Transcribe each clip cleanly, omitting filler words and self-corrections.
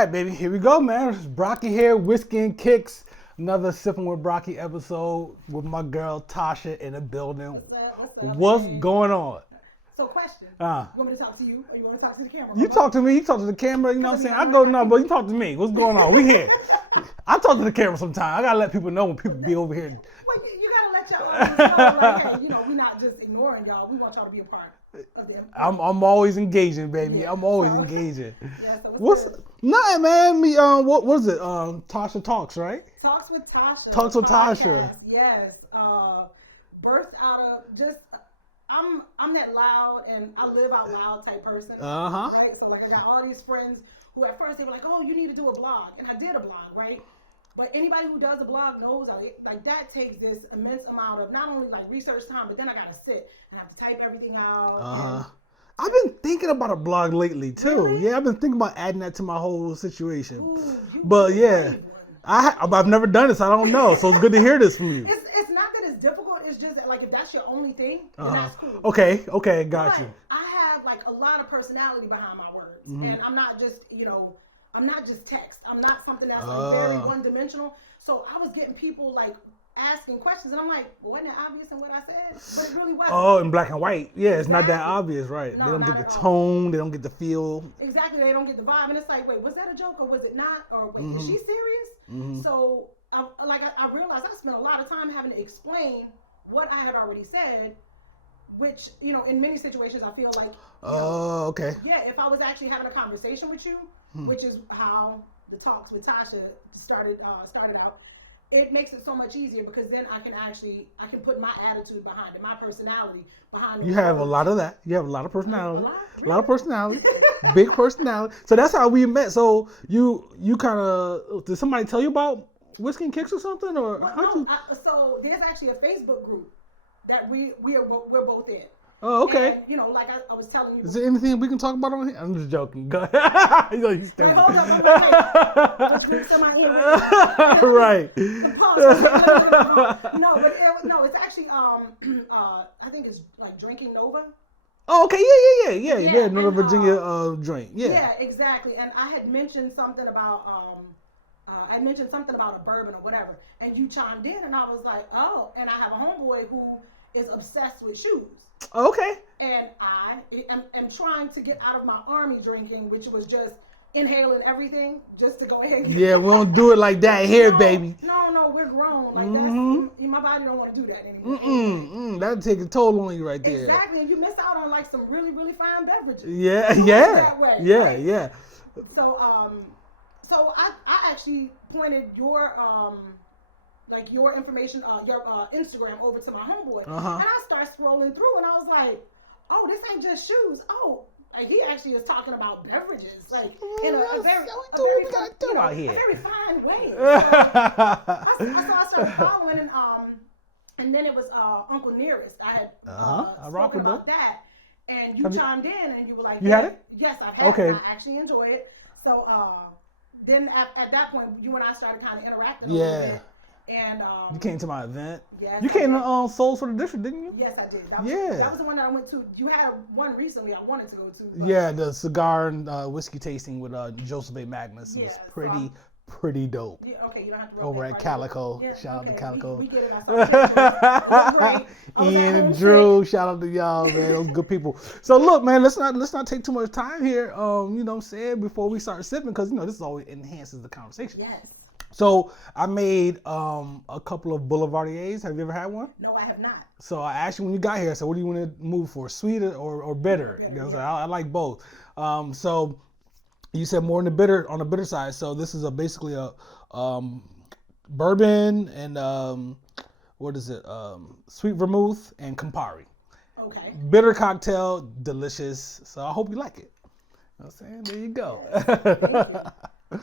right, baby, here we go, man. It's Brocky here, Whiskey and Kicks. Another Sippin' with Brocky episode with my girl Tasha in the building. What's up, What's man? going on? So question. You want me to talk to you or you want to talk to the camera? You talk to me, you talk to the camera, you know what I'm saying? I go, no, but you talk to me. What's going on? We here. I talk to the camera sometimes. I got to let people know when people be over here. Well, you got to let y'all audience know, like, hey, we're not just ignoring y'all. We want y'all to be a part of them. I'm always engaging, baby. Yeah, I'm always so- engaging. Yeah, so What's nothing, man? Me, what was it? Tasha Talks, right? Talks with Tasha. Talks with Tasha. Podcast, yes. Birthed out of just, I'm that loud and I live out loud type person. Uh-huh. Right? So like I got all these friends who at first they were like, oh, you need to do a blog. And I did a blog, right? But anybody who does a blog knows like that takes this immense amount of not only like research time, but then I gotta sit and have to type everything out. Uh-huh. I've been thinking about a blog lately too. Really? Yeah, I've been thinking about adding that to my whole situation. Ooh, But yeah, I've never done it, so I don't know. So it's good to hear this from you. It's not that it's difficult. It's just that, like if that's your only thing, then that's cool. Okay, got But you. I have like a lot of personality behind my words, and I'm not just I'm not just text. I'm not something that's like very one dimensional. So I was getting people like asking questions, and I'm like, well, wasn't it obvious in what I said? But it really wasn't. Oh, in black and white. Yeah, it's not that Exactly. obvious, right? No, They don't not get the at all. tone, they don't get the feel. Exactly, they don't get the vibe, and it's like, wait, was that a joke or was it not? Or wait, is she serious? So I realized I spent a lot of time having to explain what I had already said, which in many situations I feel like Oh, okay. yeah, if I was actually having a conversation with you, which is how the talks with Tasha started out, it makes it so much easier because then I can put my attitude behind it, my personality behind it. You have a lot of that. You have a lot of personality. A lot? A lot of personality. Big personality. So that's how we met. So you kind of, did somebody tell you about Whiskey and Kicks or something? Or Well, so there's actually a Facebook group that we're both in. Oh, okay. And, like I was telling you. Is there anything we can talk about on here? I'm just joking. Go ahead. You know, he's Wait, stupid. hold up, I'm drinks in my ear. Right. No, it's actually I think it's like Drinking Nova. Oh, okay. Yeah. Yeah, Northern and, Virginia drink. Yeah. Yeah, exactly. And I had mentioned something about a bourbon or whatever, and you chimed in, and I was like, oh. And I have a homeboy who is obsessed with shoes. Okay. And I am trying to get out of my army drinking, which was just inhaling everything just to go ahead and get Yeah, we don't do it like that here, baby. No, we're grown. Like that's my body don't want to do that anymore. That'll take a toll on you right there. Exactly, and you miss out on like some really, really fine beverages. Yeah. That way, right? Yeah. So I actually pointed your your information, your Instagram over to my homeboy, and I started scrolling through, and I was like, oh, this ain't just shoes. Oh, like he actually is talking about beverages, like in a very fine way. So I started following, and then it was Uncle Nearest. I had spoken about that, and you chimed in, and you were like, you had it? Yes, I've had Okay. it. I actually enjoyed it. So then at that point, you and I started kind of interacting a Yeah. little bit. And You came to my event. yes, You I came did. to Souls for the District, didn't you? Yes, I did. Yeah. That was the one that I went to. You had one recently I wanted to go to. But Yeah, the cigar and whiskey tasting with Joseph A. Magnus. It was Yeah, so pretty dope. Yeah, okay, you don't have to. Over at Calico. Yeah, Shout out to okay, Calico. We get it. I saw pictures. It was great. I was Ian at and home Drew, shout out to y'all, man. Those good people. So look, man, let's not take too much time here. You know what I'm saying, before we start sipping, because this always enhances the conversation. Yes. So I made a couple of Boulevardiers. Have you ever had one? No, I have not. So I asked you when you got here, I said, what do you want to move for, sweet or bitter? Bitter, You know, so yeah. I like both. So you said more on the bitter side. So this is basically a bourbon and what is it? Sweet vermouth and Campari. Okay. Bitter cocktail, delicious. So I hope you like it. You know what I'm saying? There you go. Thank you.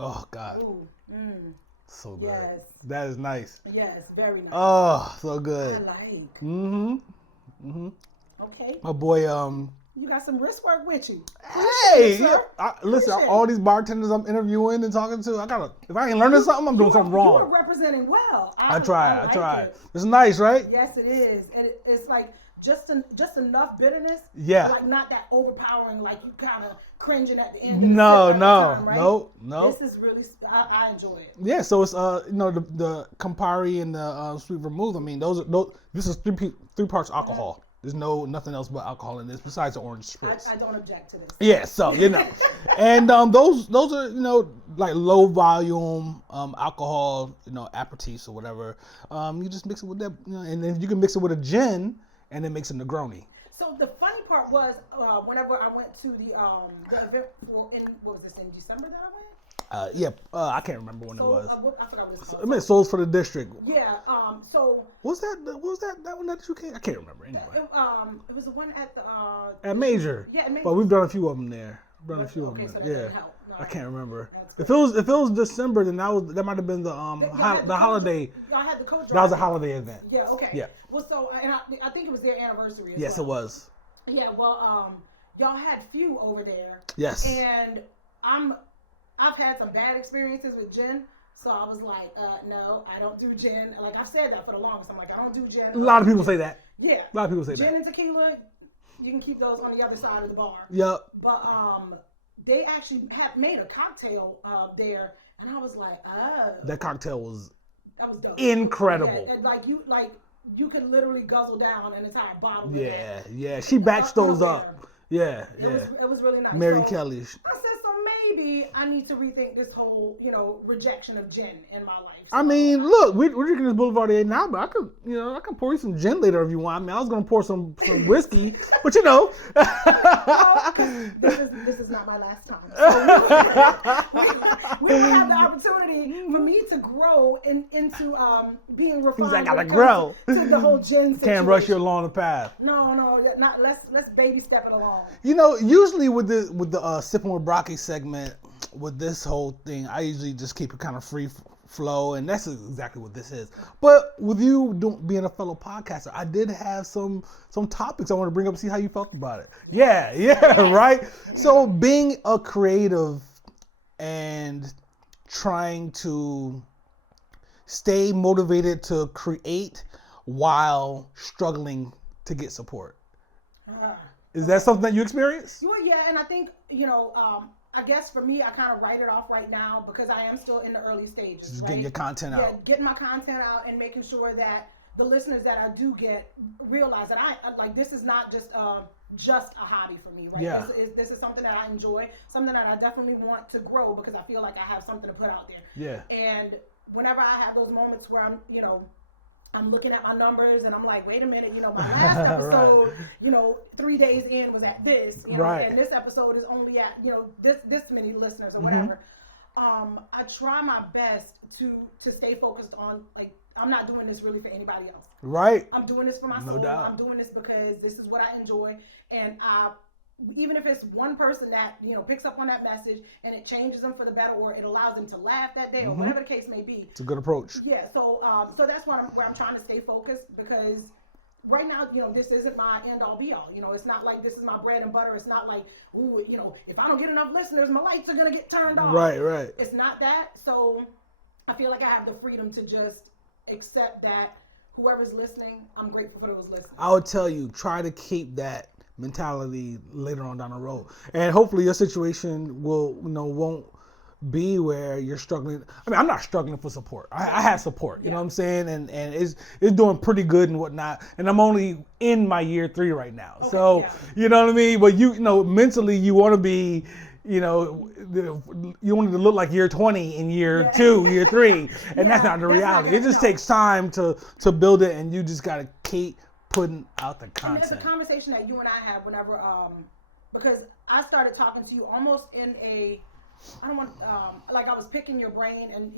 Oh God. Ooh, So good. yes. That is nice. Yes, very nice. Oh, so I good. like. Okay. My boy, You got some wrist work with you. hey, sir. listen, Appreciate all these bartenders I'm interviewing and talking to, if I ain't learning something, I'm doing something You are wrong. representing well. I try. like it. It's nice, right? Yes, it is. And it's like just enough bitterness. Yeah. Like not that overpowering, like you kind of cringing at the end. No, time, right? no. This is really, I enjoy it. Yeah, so it's the Campari and the sweet vermouth. I mean, those. This is three parts alcohol. There's nothing else but alcohol in this besides the orange spritz. I don't object to this. Yeah, so and those are like low volume alcohol aperitifs or whatever. You just mix it with that, and then you can mix it with a gin and then mix a Negroni. So the funny part was whenever I went to the event what was this, in December that I went? I can't remember when it was. I forgot what it's called. I mean, Souls for the District. Yeah. So. What was that one that you came? I can't remember anyway. It was the one at the. At Major. Yeah, at Major. But we've done a few of them there. So that didn't help. No, I can't remember. If it was December, then that might have been the holiday. Y'all had the coach. That was a holiday event. Yeah. Okay. Yeah. Well, so and I think it was their anniversary. Yes, well. it was. Yeah. Well, y'all had few over there. Yes. And I've had some bad experiences with gin. So I was like, no, I don't do gin. Like I've said that for the longest. I'm like, I don't do gin. A lot of people say that. Yeah. A lot of people say gin that. And tequila, you can keep those on the other side of the bar. Yep. But they actually have made a cocktail there, and I was like, oh. That cocktail was. That was dope. Incredible. Yeah, and you could literally guzzle down an entire bottle. Yeah, yeah. She batched those up. Yeah, yeah. It was really nice. Mary Kelly. I said, so maybe I need to rethink this whole, rejection of gin in my life. So, I mean, look, we're drinking this Boulevardier now, but I can pour you some gin later if you want. I mean, I was gonna pour some whiskey, but well, this is not my last time. So we have the opportunity for me to grow into being refined. I gotta grow to the whole gin situation. Can't rush you along the path. No, not let's baby step it along. Usually with the Sippin with Brocky segment, with this whole thing, I usually just keep it kind of free flow, and that's exactly what this is. But with you being a fellow podcaster, I did have some topics I want to bring up and see how you felt about it. Yeah, right? So being a creative and trying to stay motivated to create while struggling to get support. Is that something that you experience? Well, yeah, and I think, I guess for me, I kind of write it off right now because I am still in the early stages. Just right? getting your content out. Yeah, getting my content out and making sure that the listeners that I do get realize that this is not just a hobby for me, right? Yeah. This is something that I enjoy, something that I definitely want to grow because I feel like I have something to put out there. Yeah. And whenever I have those moments where I'm looking at my numbers and I'm like, wait a minute, my last episode, right. 3 days in was at this, right. and this episode is only at, this many listeners or whatever. I try my best to stay focused on, like, I'm not doing this really for anybody else. Right. I'm doing this for my soul. No doubt. I'm doing this because this is what I enjoy. And even if it's one person that, picks up on that message and it changes them for the better, or it allows them to laugh that day, or whatever the case may be. It's a good approach. Yeah. So that's where I'm trying to stay focused, because right now, this isn't my end all be all. It's not like this is my bread and butter. It's not like, ooh, if I don't get enough listeners, my lights are going to get turned off. Right. It's not that. So I feel like I have the freedom to just accept that whoever's listening, I'm grateful for those listeners. I would tell you, try to keep that mentality later on down the road, and hopefully your situation won't be where you're struggling. I mean, I'm not struggling for support. I have support, you know what I'm saying, and it's doing pretty good and whatnot, and I'm only in my year 3 right now. Okay, so you know what I mean, but mentally you want to be, you want it to look like year 20 in year 2, year 3, and that's not the reality. It just takes time to build it, and you just gotta keep putting out the content. And it's a conversation that you and I have whenever, because I started talking to you almost in a, I don't want, like I was picking your brain and,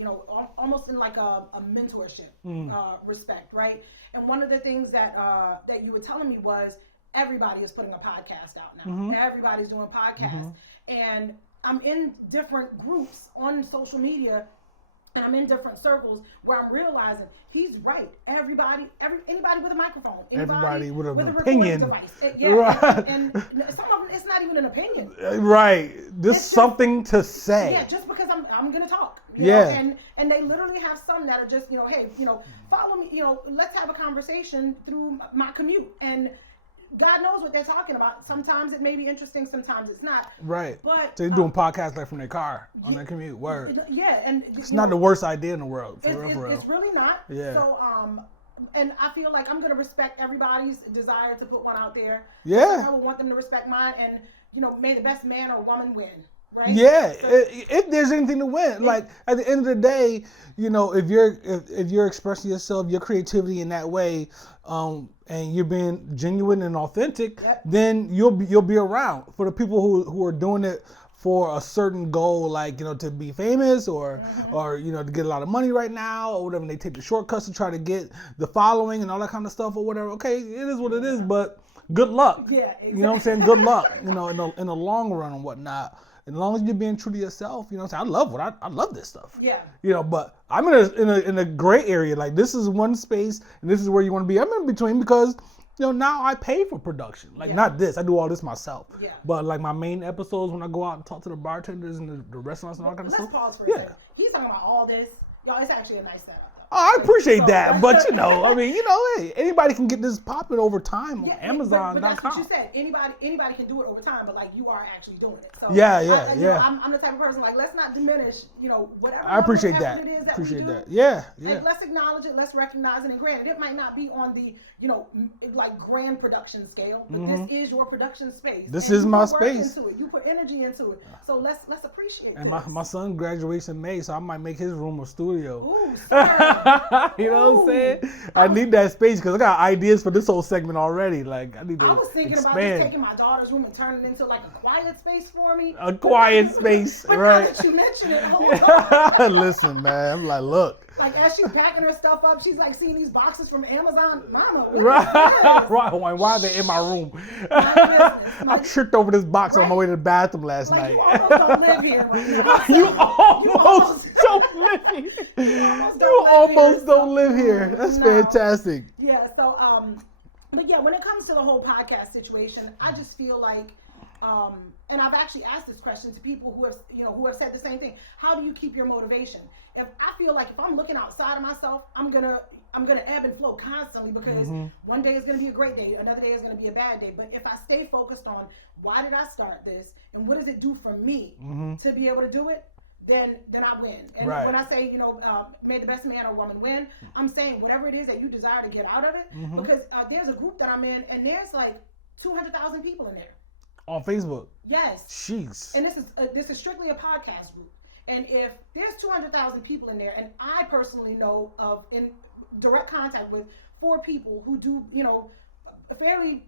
almost in like a mentorship respect, right? And one of the things that you were telling me was everybody is putting a podcast out now. Everybody's doing podcasts. And I'm in different groups on social media, and I'm in different circles where I'm realizing he's right. Anybody with a microphone, everybody with an opinion device. Right. And some of them, it's not even an opinion. Right. Just something to say. Yeah, just because I'm gonna talk. Yeah. And they literally have some that are just, hey, follow me, let's have a conversation through my commute. And God knows what they're talking about. Sometimes it may be interesting, sometimes it's not. Right. But so they're doing podcasts like from their car on their commute. Word. Yeah, and it's not the worst idea in the world. For real. It's really not. Yeah. So and I feel like I'm gonna respect everybody's desire to put one out there. Yeah. I would want them to respect mine, and may the best man or woman win. Right? Yeah, so, if there's anything to win, like at the end of the day, if you're expressing yourself, your creativity in that way, and you're being genuine and authentic, then you'll be around. For the people who are doing it for a certain goal, like to be famous or to get a lot of money right now or whatever, and they take the shortcuts to try to get the following and all that kind of stuff or whatever. Okay, it is what it is, but good luck. Yeah, exactly. You know what I'm saying? Good luck. In the long run and whatnot. As long as you're being true to yourself, I love this stuff. Yeah. But I'm in a gray area. Like this is one space, and this is where you want to be. I'm in between because now I pay for production. Like not this, I do all this myself. Yeah. But like my main episodes, when I go out and talk to the bartenders and the restaurants and all that kind of stuff. Let's pause for a second. He's talking about all this. Y'all, it's actually a nice setup. Oh, I appreciate that, but hey, anybody can get this popping over time on Amazon.com. But that's what you said. Anybody can do it over time, but like you are actually doing it. So yeah. I'm the type of person like let's not diminish whatever. I appreciate that. It is that appreciate we do. that. Yeah. Like, let's acknowledge it. Let's recognize it. And granted, it might not be on the like grand production scale, but this is your production space. This is my space. You put energy into it. So let's appreciate it. And my son graduates in May, so I might make his room a studio. Ooh, you know what I'm saying? I need that space because I got ideas for this whole segment already. Like I need to I was thinking expand. about just taking my daughter's room and turning it into like a quiet space for me. A quiet space, but right? now that you mention it, hold on. Listen, man, I'm like, look. Like as she's packing her stuff up, she's like seeing these boxes from Amazon. Mama, right? Why are they in my room? I tripped over this box on my way to the bathroom last night. You almost don't live here. Right? You almost don't live here. You almost don't live here. That's fantastic. Yeah. So, but yeah, when it comes to the whole podcast situation, I just feel like, and I've actually asked this question to people who have said the same thing. How do you keep your motivation? If I feel like if I'm looking outside of myself, I'm gonna ebb and flow constantly because one day is gonna be a great day, another day is gonna be a bad day. But if I stay focused on why did I start this and what does it do for me to be able to do it, then I win. And when I say may the best man or woman win, I'm saying whatever it is that you desire to get out of it. Because there's a group that I'm in, and there's like 200,000 people in there. On Facebook. Yes. Jeez. And this is strictly a podcast group. And if there's 200,000 people in there, and I personally know of in direct contact with 4 people who do, a fairly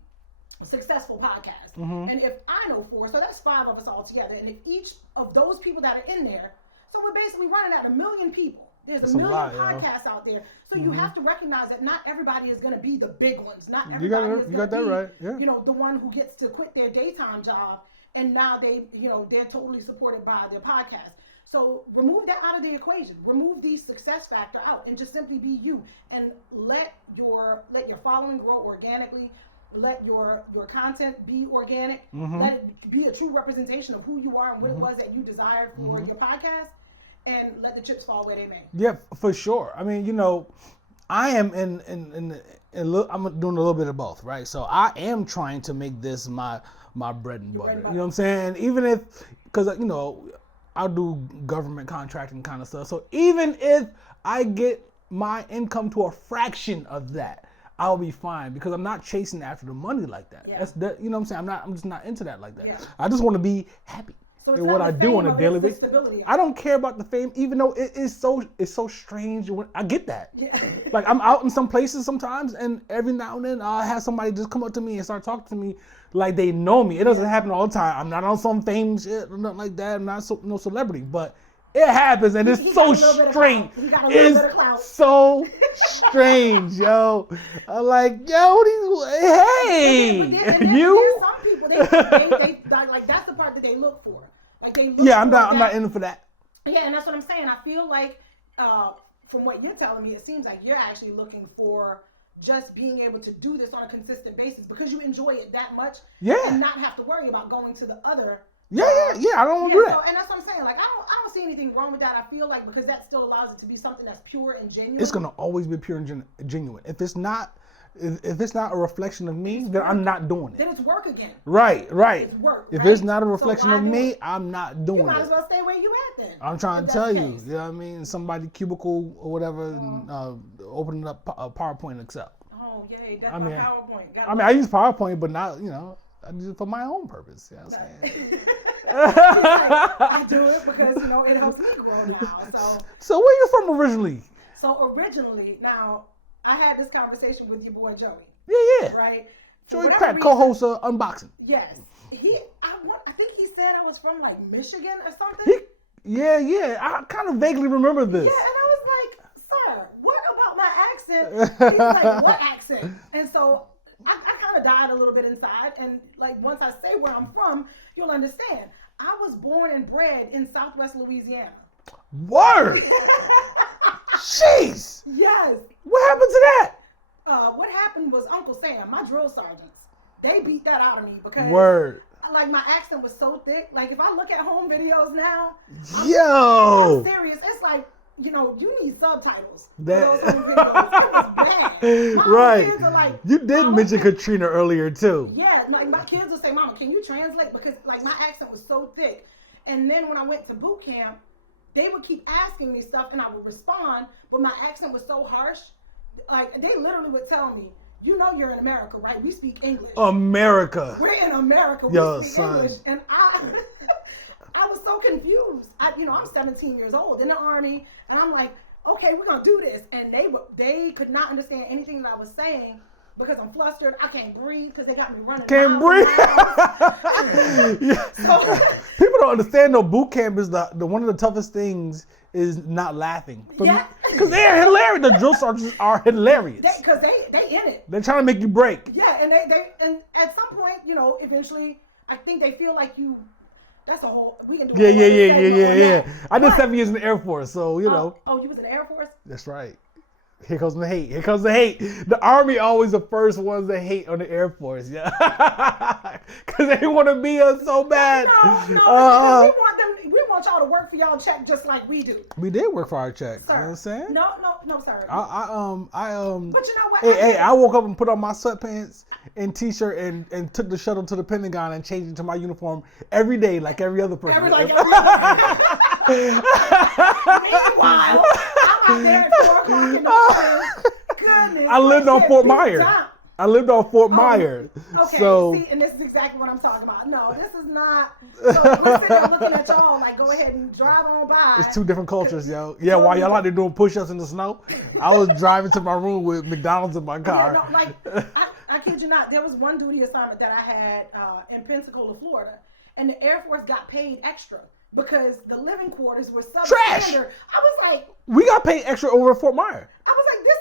successful podcast. And if I know 4, so that's 5 of us all together. And if each of those people that are in there, so we're basically running at 1 million people. There's a million podcasts out there. So you have to recognize that not everybody is going to be the big ones. Not everybody is going to be, right. Yeah. The one who gets to quit their daytime job and now they're totally supported by their podcast. So remove that out of the equation. Remove the success factor out and just simply be you and let your following grow organically. Let your content be organic. Let it be a true representation of who you are and what it was that you desired for your podcast, and let the chips fall where they may. Yeah, for sure. I mean, I am I'm doing a little bit of both, right? So I am trying to make this my bread and butter. You know what I'm saying? Even if, because I'll do government contracting kind of stuff. So even if I get my income to a fraction of that, I'll be fine because I'm not chasing after the money like that. Yeah. That's that. You know what I'm saying? I'm just not into that like that. Yeah. I just want to be happy in what I do on a daily basis. I don't care about the fame, even though it's so strange. When I get that. Yeah. Like I'm out in some places sometimes, and every now and then I'll have somebody just come up to me and start talking to me like they know me. It doesn't happen all the time. I'm not on some fame shit or nothing like that. I'm not no celebrity, but it happens, and it's so strange. It's so strange, yo. I'm like, yo, hey, there's some people they like that's the part that they look for. Like they look I'm not in for that. Yeah, and that's what I'm saying. I feel like from what you're telling me, it seems like you're actually looking for just being able to do this on a consistent basis because you enjoy it that much. Yeah. And not have to worry about going to the other. Yeah. I don't want to do that. So, and that's what I'm saying. Like I don't see anything wrong with that. I feel like because that still allows it to be something that's pure and genuine. It's gonna always be pure and genuine. If it's not, if it's not a reflection of me, then I'm not doing it. Then it's work again. Right. It's work. If right? it's not a reflection of me, I'm not doing it. You might as well stay where you at then. I'm trying to tell you. You know what I mean? Somebody cubicle or whatever, opening up a PowerPoint and Excel. Oh, yay. That's my PowerPoint. I use PowerPoint, but not, I use it for my own purpose. You know what I'm saying? I do it because, it helps me grow now. So where you from originally? So originally, now, I had this conversation with your boy Joey. Yeah. Right? Joey Crack, co-host of Unboxing. Yes. I think he said I was from like Michigan or something. Yeah. I kind of vaguely remember this. Yeah, and I was like, sir, what about my accent? He's like, what accent? And so I kind of died a little bit inside. And like once I say where I'm from, you'll understand. I was born and bred in Southwest Louisiana. Word! Jeez! Yes. What happened to that? What happened was Uncle Sam, my drill sergeants, they beat that out of me because like my accent was so thick. Like if I look at home videos now, I'm serious. It's like, you need subtitles. Those home videos. It was bad. My kids are like, you did mention Katrina earlier too. Yeah, like my kids will say, Mama, can you translate? Because like my accent was so thick. And then when I went to boot camp, they would keep asking me stuff and I would respond, but my accent was so harsh. Like they literally would tell me, you're in America, right? We speak English. America. We're in America. We speak English. And I was so confused. I'm 17 years old in the Army, and I'm like, okay, we're gonna do this. And they could not understand anything that I was saying because I'm flustered. I can't breathe because they got me running. Can't breathe. People don't understand though. Boot camp is the one of the toughest things is not laughing. Because they're hilarious. The drill sergeants are hilarious. Because they in it. They're trying to make you break. Yeah, and and at some point, eventually, I think they feel like you. That's a whole. We can do. Yeah. I did 7 years in the Air Force, so Oh, you was in the Air Force? That's right. Here comes the hate. The Army always the first ones that hate on the Air Force, yeah. Because they want to be us so bad. No, we want y'all to work for y'all check just like we do. We did work for our check. Sir. You know what I'm saying? No, sir. But you know what? I woke up and put on my sweatpants and t-shirt and took the shuttle to the Pentagon and changed into my uniform every day like every other person. Meanwhile, I'm out there at 4 o'clock in the morning. Goodness. I lived on Fort Myers. Okay, so, see, and this is exactly what I'm talking about. No, this is not. So we're sitting there looking at y'all like, go ahead and drive on by. It's two different cultures, yo. Yeah, while y'all out there doing push-ups in the snow, I was driving to my room with McDonald's in my car. I kid you not. There was one duty assignment that I had in Pensacola, Florida, and the Air Force got paid extra because the living quarters were substandard. Trash. I was like, we got paid extra over at Fort Myers. I was like, this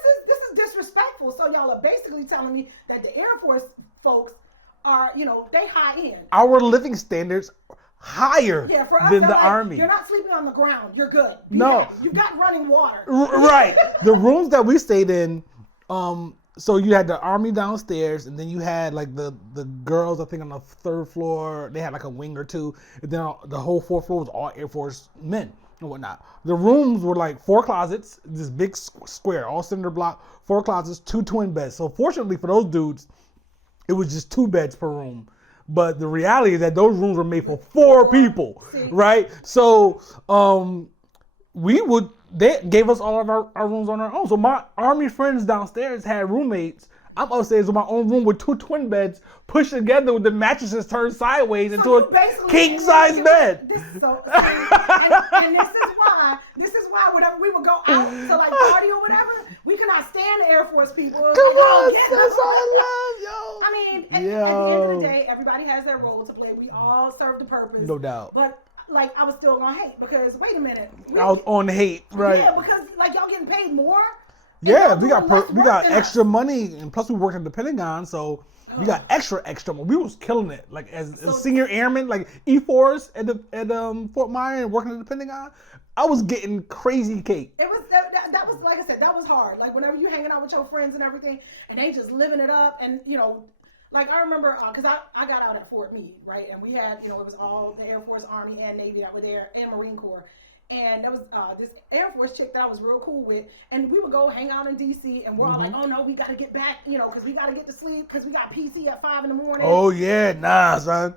is disrespectful. So y'all are basically telling me that the Air Force folks are, they high end. Our living standards higher than the Army. You're not sleeping on the ground. You're good. No. You've got running water. Right. The rooms that we stayed in, so you had the Army downstairs, and then you had like the girls, I think on the 3rd floor, they had like a wing or two, and then the whole 4th floor was all Air Force men and whatnot. The rooms were like 4 closets, this big square, all cinder block, 4 closets, 2 twin beds. So fortunately for those dudes, it was just 2 beds per room. But the reality is that those rooms were made for 4 people, right? So they gave us all of our rooms on our own. So my Army friends downstairs had roommates. I'm upstairs in my own room with 2 twin beds pushed together with the mattresses turned sideways into a king-size bed. And this is why whenever we would go out to like party or whatever, we could not stand the Air Force people. Come on, that's all I love, yo. I mean, at the end of the day, everybody has their role to play. We all serve the purpose. No doubt. But like, I was still gonna hate because wait a minute. I was on hate, right? Yeah, because like y'all getting paid more. Yeah, we got extra money, and plus we worked at the Pentagon, so we got extra money. We was killing it, like as senior airmen, like E4s at Fort Myers and working at the Pentagon. I was getting crazy cake. It was that was like I said, that was hard. Like whenever you hanging out with your friends and everything, and they just living it up, and like I remember because I got out at Fort Meade, right, and we had it was all the Air Force, Army, and Navy that were there, and Marine Corps. And there was this Air Force chick that I was real cool with, and we would go hang out in DC, and we're all like, oh no, we gotta get back, because we gotta get to sleep, because we got PT at 5 in the morning. Oh yeah, nah, son.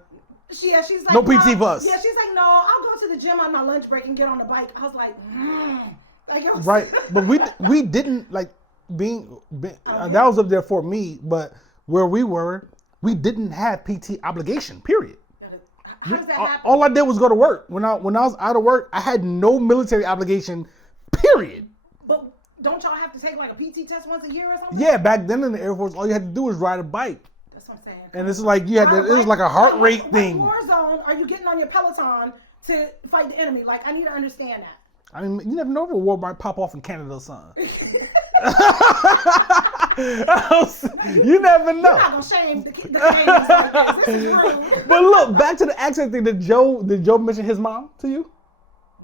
She's like, no PT for us. Yeah, she's like, no, I'll go to the gym on my lunch break and get on the bike. I was like, right, but we didn't like being that was up there for me, but where we were, we didn't have PT obligation. Period. How does that happen? All I did was go to work. When I was out of work, I had no military obligation. Period. But don't y'all have to take like a PT test once a year or something? Yeah, back then in the Air Force, all you had to do was ride a bike. That's what I'm saying. And it's like it was like a heart rate thing. What war zone are you getting on your Peloton to fight the enemy? Like, I need to understand that. I mean, you never know if a war might pop off in Canada or something. You never know. You're not gonna shame the Canadians like this. This is rude. But look, back to the accent thing. Did Joe mention his mom to you?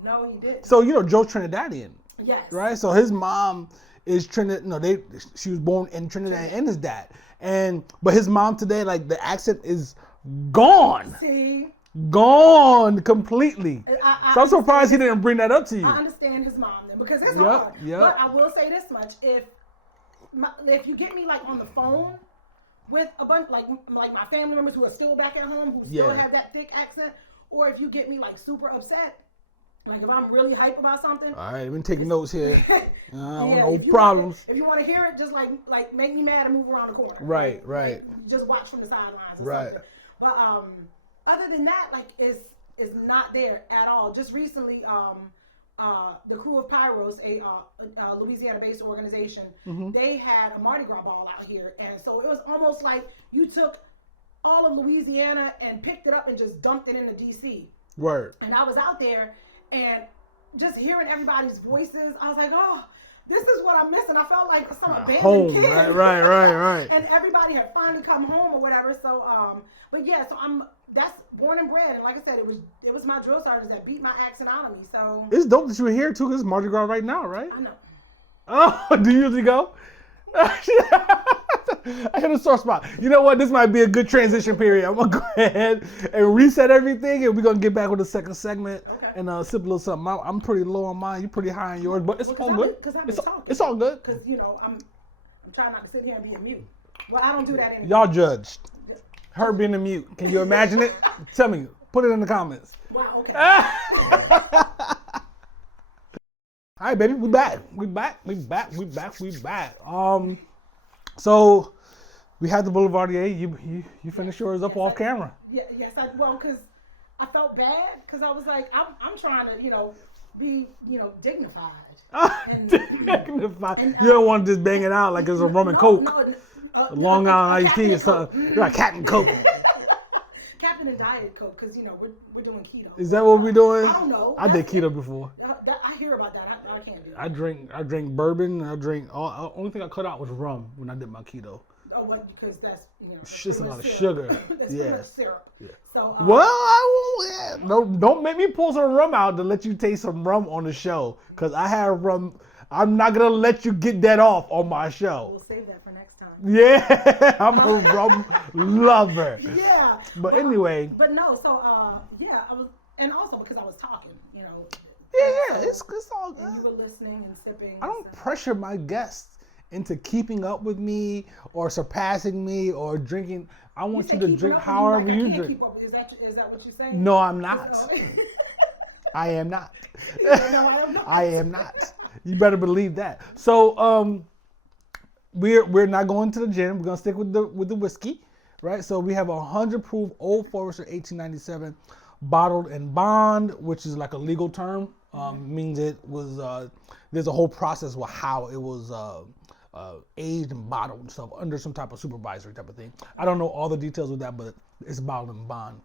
No, he didn't. So Joe's Trinidadian. Yes. Right. So his mom is Trinidad. No, she was born in Trinidad, and his dad. But his mom today, like the accent is gone. See. Gone completely. So I'm surprised he didn't bring that up to you. I understand his mom then, because it's hard. But I will say this much: if you get me like on the phone with a bunch like my family members who are still back at home who still have that thick accent, or if you get me like super upset, like if I'm really hype about something. All right, let me take notes here. No if problems. If you want to hear it, just like make me mad and move around the corner. Right. Like, just watch from the sidelines. Or something. But other than that, like is not there at all. Just recently, the crew of Pyros, a Louisiana-based organization, they had a Mardi Gras ball out here, and so it was almost like you took all of Louisiana and picked it up and just dumped it into DC. Word. And I was out there, and just hearing everybody's voices, I was like, oh, this is what I'm missing. I felt like some abandoned kid. Right. And everybody had finally come home or whatever. So, but yeah, so that's born and bred. And like I said, it was my drill sergeants that beat my accent out of me. So it's dope that you were here too, because it's Mardi Gras right now, right? I know. Oh, do you usually go? I hit a sore spot. You know what? This might be a good transition period. I'm gonna go ahead and reset everything, and we're gonna get back with the second segment and sip a little something. I'm pretty low on mine. You're pretty high on yours, but it's all good. Because I've been talking. It's all good. Because I'm trying not to sit here and be a mute. Well, I don't do that anymore. Y'all judged her being a mute. Can you imagine it? Tell me. Put it in the comments. Wow. Okay. All right, baby, we back. So we had the Boulevardier. You finished yours up off camera. Yes, because I felt bad because I was like, I'm trying to, be, dignified. Dignified. You don't want to just bang it out like it's a rum and Coke. Long Island iced tea or something. You're like Captain Coke. Captain and Diet Coke, because we're doing keto. Is that what we're doing? I don't know. I did keto before. I hear about that. I can't do that. I drink bourbon. Only thing I cut out was rum when I did my keto. Oh, well, because that's it's a lot of sugar. That's too much syrup. Yeah. So well, I won't. No, don't make me pull some rum out to let you taste some rum on the show, because I have rum. I'm not gonna let you get that off on my show. We'll save that for next time. Yeah, I'm a rum lover. Yeah. But anyway. But no, so yeah, I was, and also because I was talking, Yeah, it's all good. And you were listening and sipping. I don't pressure my guests into keeping up with me or surpassing me or drinking. I want you to drink however you drink. Keep up. Is that what you're saying? No, I'm not. I am not. I am not. You better believe that. So we're not going to the gym. We're gonna stick with the whiskey, right? So we have 100 proof Old Forester 1897 bottled in bond, which is like a legal term. Means it was there's a whole process with how it was aged and bottled and stuff under some type of supervisory type of thing. I don't know all the details of that, but it's bottled in bond.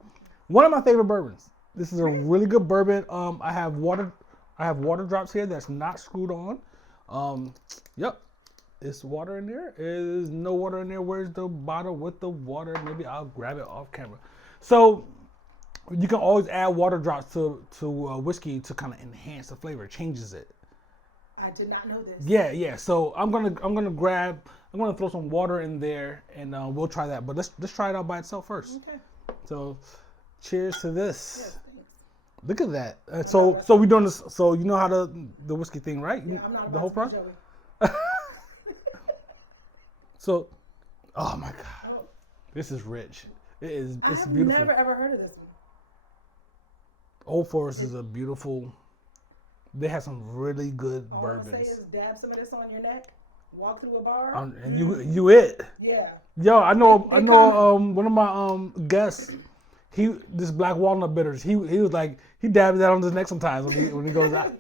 One of my favorite bourbons. This is a really good bourbon. I have water drops here that's not screwed on. Yep. It's water in there. Is no water in there. Where's the bottle with the water? Maybe I'll grab it off camera. So you can always add water drops to whiskey to kind of enhance the flavor. It changes it. I did not know this. Yeah. So I'm gonna throw some water in there and we'll try that. But let's try it out by itself first. Okay. So cheers to this. Yes, Look at that. So we doing this. So you know how the whiskey thing, right? Yeah, I'm not the whole about to process. be Joey. So, oh my God, this is rich. It's beautiful. I've never ever heard of this one. Old Forest is a beautiful. They have some really good All bourbons. I'm gonna say is dab some of this on your neck, walk through a bar, and you it. Yeah. Yo, I know. One of my guests. This black walnut bitters. He was like he dabs that on his neck sometimes when he goes out.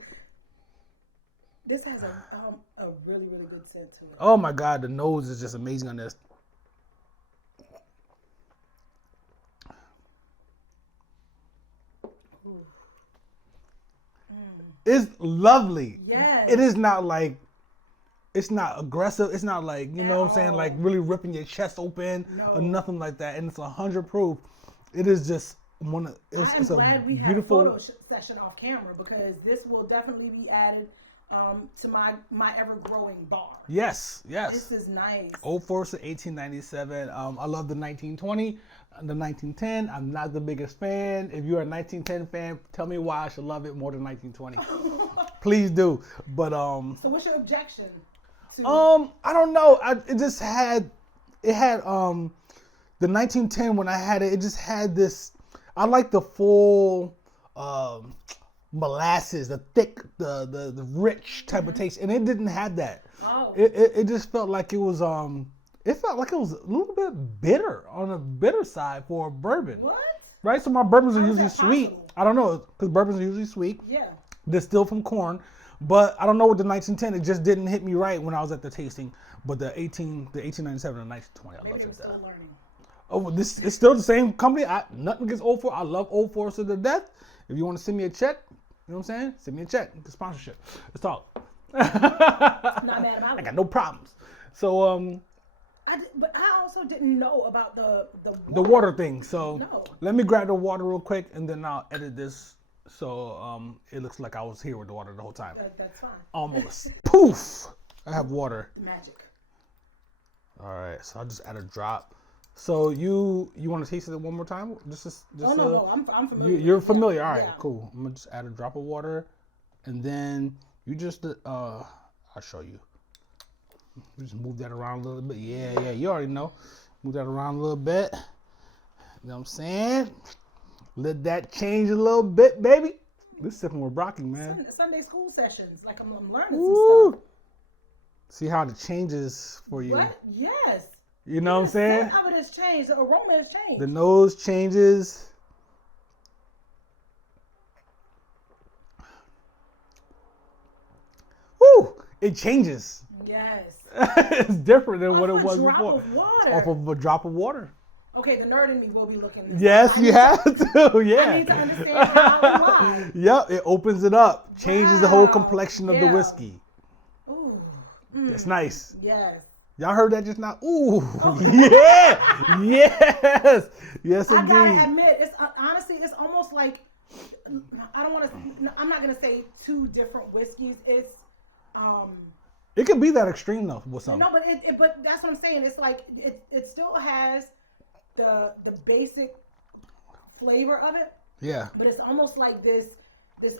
This has a really really good scent to it. Oh my God, the nose is just amazing on this. It's lovely. Yes. It is not like, it's not aggressive. It's not like, you know what I'm saying, like really ripping your chest open or nothing like that. And it's 100 proof. It is just it's glad we had a photo session off camera because this will definitely be added to my ever growing bar. Yes. This is nice. Old Forest 1897. I love the 1920, the 1910. I'm not the biggest fan. If you're a 1910 fan, tell me why I should love it more than 1920. Please do. But so what's your objection to I don't know. It had the 1910 when I had it just had this. I like the full molasses, the thick, the rich type of taste, and it didn't have that. Oh. It just felt like it was it felt like it was a little bit bitter on the bitter side for a bourbon. What? Right? So my bourbons are How is usually that sweet. possible? I don't know, because bourbons are usually sweet. Yeah. Distilled from corn. But I don't know with the 1910, it just didn't hit me right when I was at the tasting. But the 1897 and 1920, I Maybe loved I'm it. still learning. Oh, this it's still the same company. Nothing against Old Forest. I love Old Forest to the death. If you want to send me a check, you know what I'm saying? Send me a check. Get sponsorship. Let's talk. Not mad about I it. got no problems. So But I also didn't know about the water thing. So No. let me grab the water real quick, and then I'll edit this so it looks like I was here with the water the whole time. That's fine. Almost. Poof! I have water. Magic. All right, so I'll just add a drop. So you want to taste it one more time? Just No, I'm familiar. You're familiar. All right, Yeah. cool. I'm gonna just add a drop of water, and then you just I'll show you. You just move that around a little bit. Yeah. You already know. Move that around a little bit. You know what I'm saying? Let that change a little bit, baby. This sipping with Brocky, man. Sunday school sessions, like I'm learning Woo. some stuff. See how it changes for you. What? Yes. You know what I'm saying? The scent of it has changed. The aroma has changed. The nose changes. Woo! It changes. Yes. It's different than what it was Off a drop before. of water. Off of a drop of water. Okay, the nerd in me will be looking. Yes, you have to. Yeah. I need to understand how and why. Yep, it opens it up. Changes the whole Wow. complexion of the Yeah. whiskey. Ooh. It's nice. Yes. Y'all heard that just now? Ooh. Yeah. Yes. Yes, I gotta indeed. admit, it's honestly, it's almost like I'm not gonna say two different whiskeys. It's It could be that extreme though with something. no, but that's what I'm saying. It's like it still has the basic flavor of it, Yeah. but it's almost like this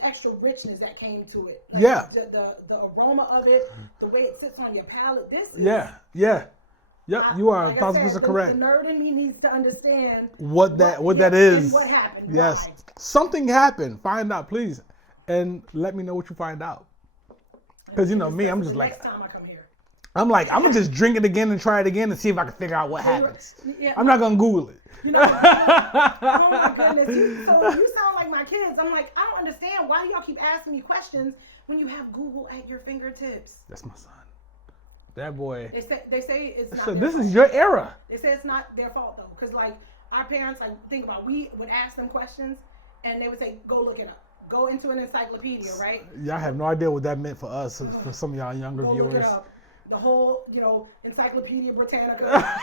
extra richness that came to it. Like Yeah. The aroma of it, the way it sits on your palate. This is, Yeah. Yep, you are like I 1,000% said, correct. The nerd in me needs to understand What that and is. what happened. Yes. Why. Something happened. Find out, please. And let me know what you find out. Because you know me, I'm just The like, next time I come here. I'm gonna just drink it again and try it again and see if I can figure out what happens. Yeah. I'm not gonna Google it. You know, oh my goodness. So you sound like my kids. I'm like, I don't understand. Why do y'all keep asking me questions when you have Google at your fingertips? That's my son. That boy. They say it's not So their this fault. is your era. They say it's not their fault though. Because like our parents, like think about, we would ask them questions and they would say, go look it up. Go into an encyclopedia, right? Y'all have no idea what that meant for us, for some of y'all younger Go look viewers. it up. The whole, Encyclopedia Britannica.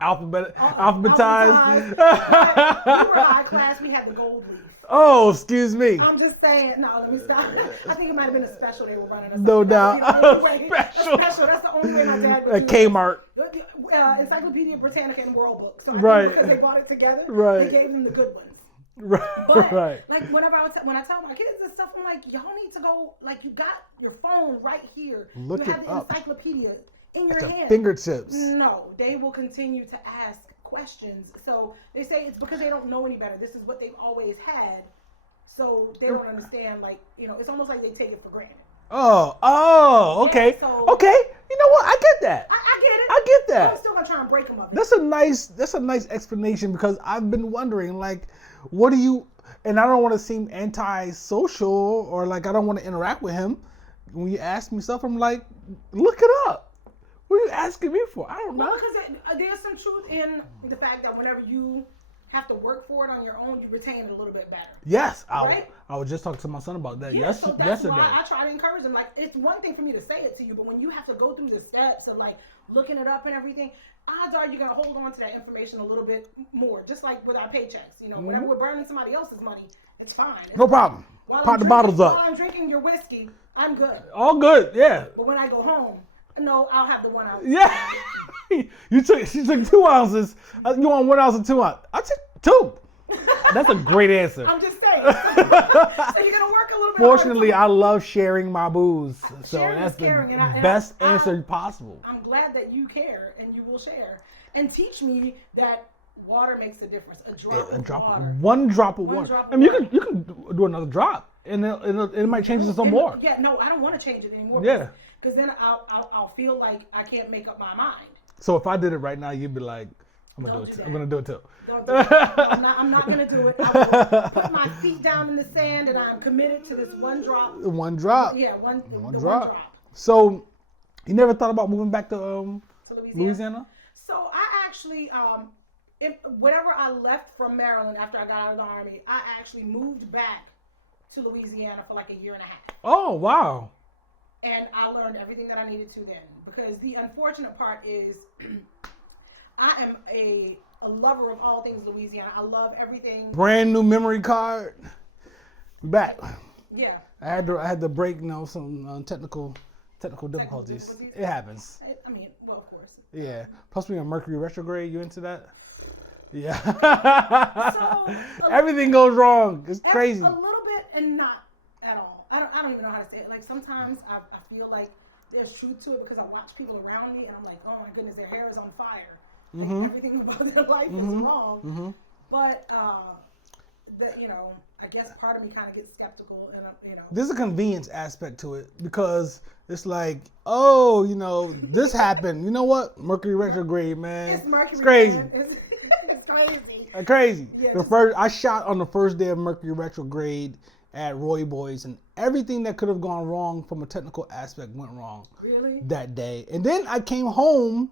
Alphabetized. We were high class. We had the gold leaf. Oh, excuse me. I'm just saying. No, let me stop. I think it might have been a special they were running. Or No something. doubt. That would be the only way- Special. A special. That's the only way my dad would At do it. Kmart. Encyclopedia Britannica and World Book. So I Right. think because they bought it together, Right. they gave them the good ones. But Right. like when I tell my kids and stuff, I'm like, y'all need to go. Like you got your phone right here. Look you have it the up. encyclopedia in At your your hand. fingertips. No, they will continue to ask questions. So they say it's because they don't know any better. This is what they've always had. So they don't understand. Like it's almost like they take it for granted. Okay. Yeah, so Okay. You know what? I get that. I get it. I get But I'm that. still gonna try and break them of it. That's a nice explanation because I've been wondering, like, what do you? And I don't want to seem anti-social or like I don't want to interact with him. When you ask me stuff, I'm like, look it up. What are you asking me for? I don't know. Well, because there's some truth in the fact that whenever you have to work for it on your own, you retain it a little bit better. Yes, right? I was just talking to my son about that So that's yesterday. why I try to encourage him. Like, it's one thing for me to say it to you, but when you have to go through the steps of like looking it up and everything, odds are you're gonna hold on to that information a little bit more. Just like with our paychecks, whenever we're burning somebody else's money, it's fine. No problem. Pop the bottles up. While I'm drinking your whiskey, I'm good. All good, yeah. But when I go home, no, I'll have the 1 ounce. Yeah. She took 2 ounces. You want 1 ounce and 2 ounces? I took 2. That's a great answer. I'm just saying. So you're gonna work a little bit. Fortunately, I love sharing my booze, so Sharing that's is the caring, best answer possible. I'm glad that you care and you will share and teach me that water makes a difference. A drop of water. One drop of water. Drop of I mean, water. you can do another drop, and it might change it some more. Yeah, no, I don't want to change it anymore. Yeah. Because then I'll feel like I can't make up my mind. So if I did it right now, you'd be like, I'm gonna Don't do it. do I'm gonna do it too. Don't do it. I'm not gonna do it. I will put my feet down in the sand and I'm committed to this one drop. One drop. Yeah, one drop. One drop. So you never thought about moving back to Louisiana? So I actually whenever I left from Maryland after I got out of the Army, I actually moved back to Louisiana for like a year and a half. Oh, wow. And I learned everything that I needed to then. Because the unfortunate part is I am a lover of all things Louisiana. I love everything. Brand new memory card. Back. Yeah. I had to break some technical difficulties. It happens. I mean, well, of course. Yeah. Plus we on Mercury retrograde. You into that? Yeah. So everything goes wrong. It's crazy. A little bit and not at all. I don't even know how to say it. Like sometimes I feel like there's truth to it because I watch people around me and I'm like, oh my goodness, their hair is on fire. Like, everything about their life is wrong. But I guess part of me kind of gets skeptical and There's a convenience aspect to it because it's like, oh, this happened. You know what? Mercury retrograde, man. It's Mercury. It's crazy. Man. It's crazy. Crazy. Yeah. I shot on the first day of Mercury retrograde at Roy Boys, and everything that could have gone wrong from a technical aspect went wrong. Really? That day. And then I came home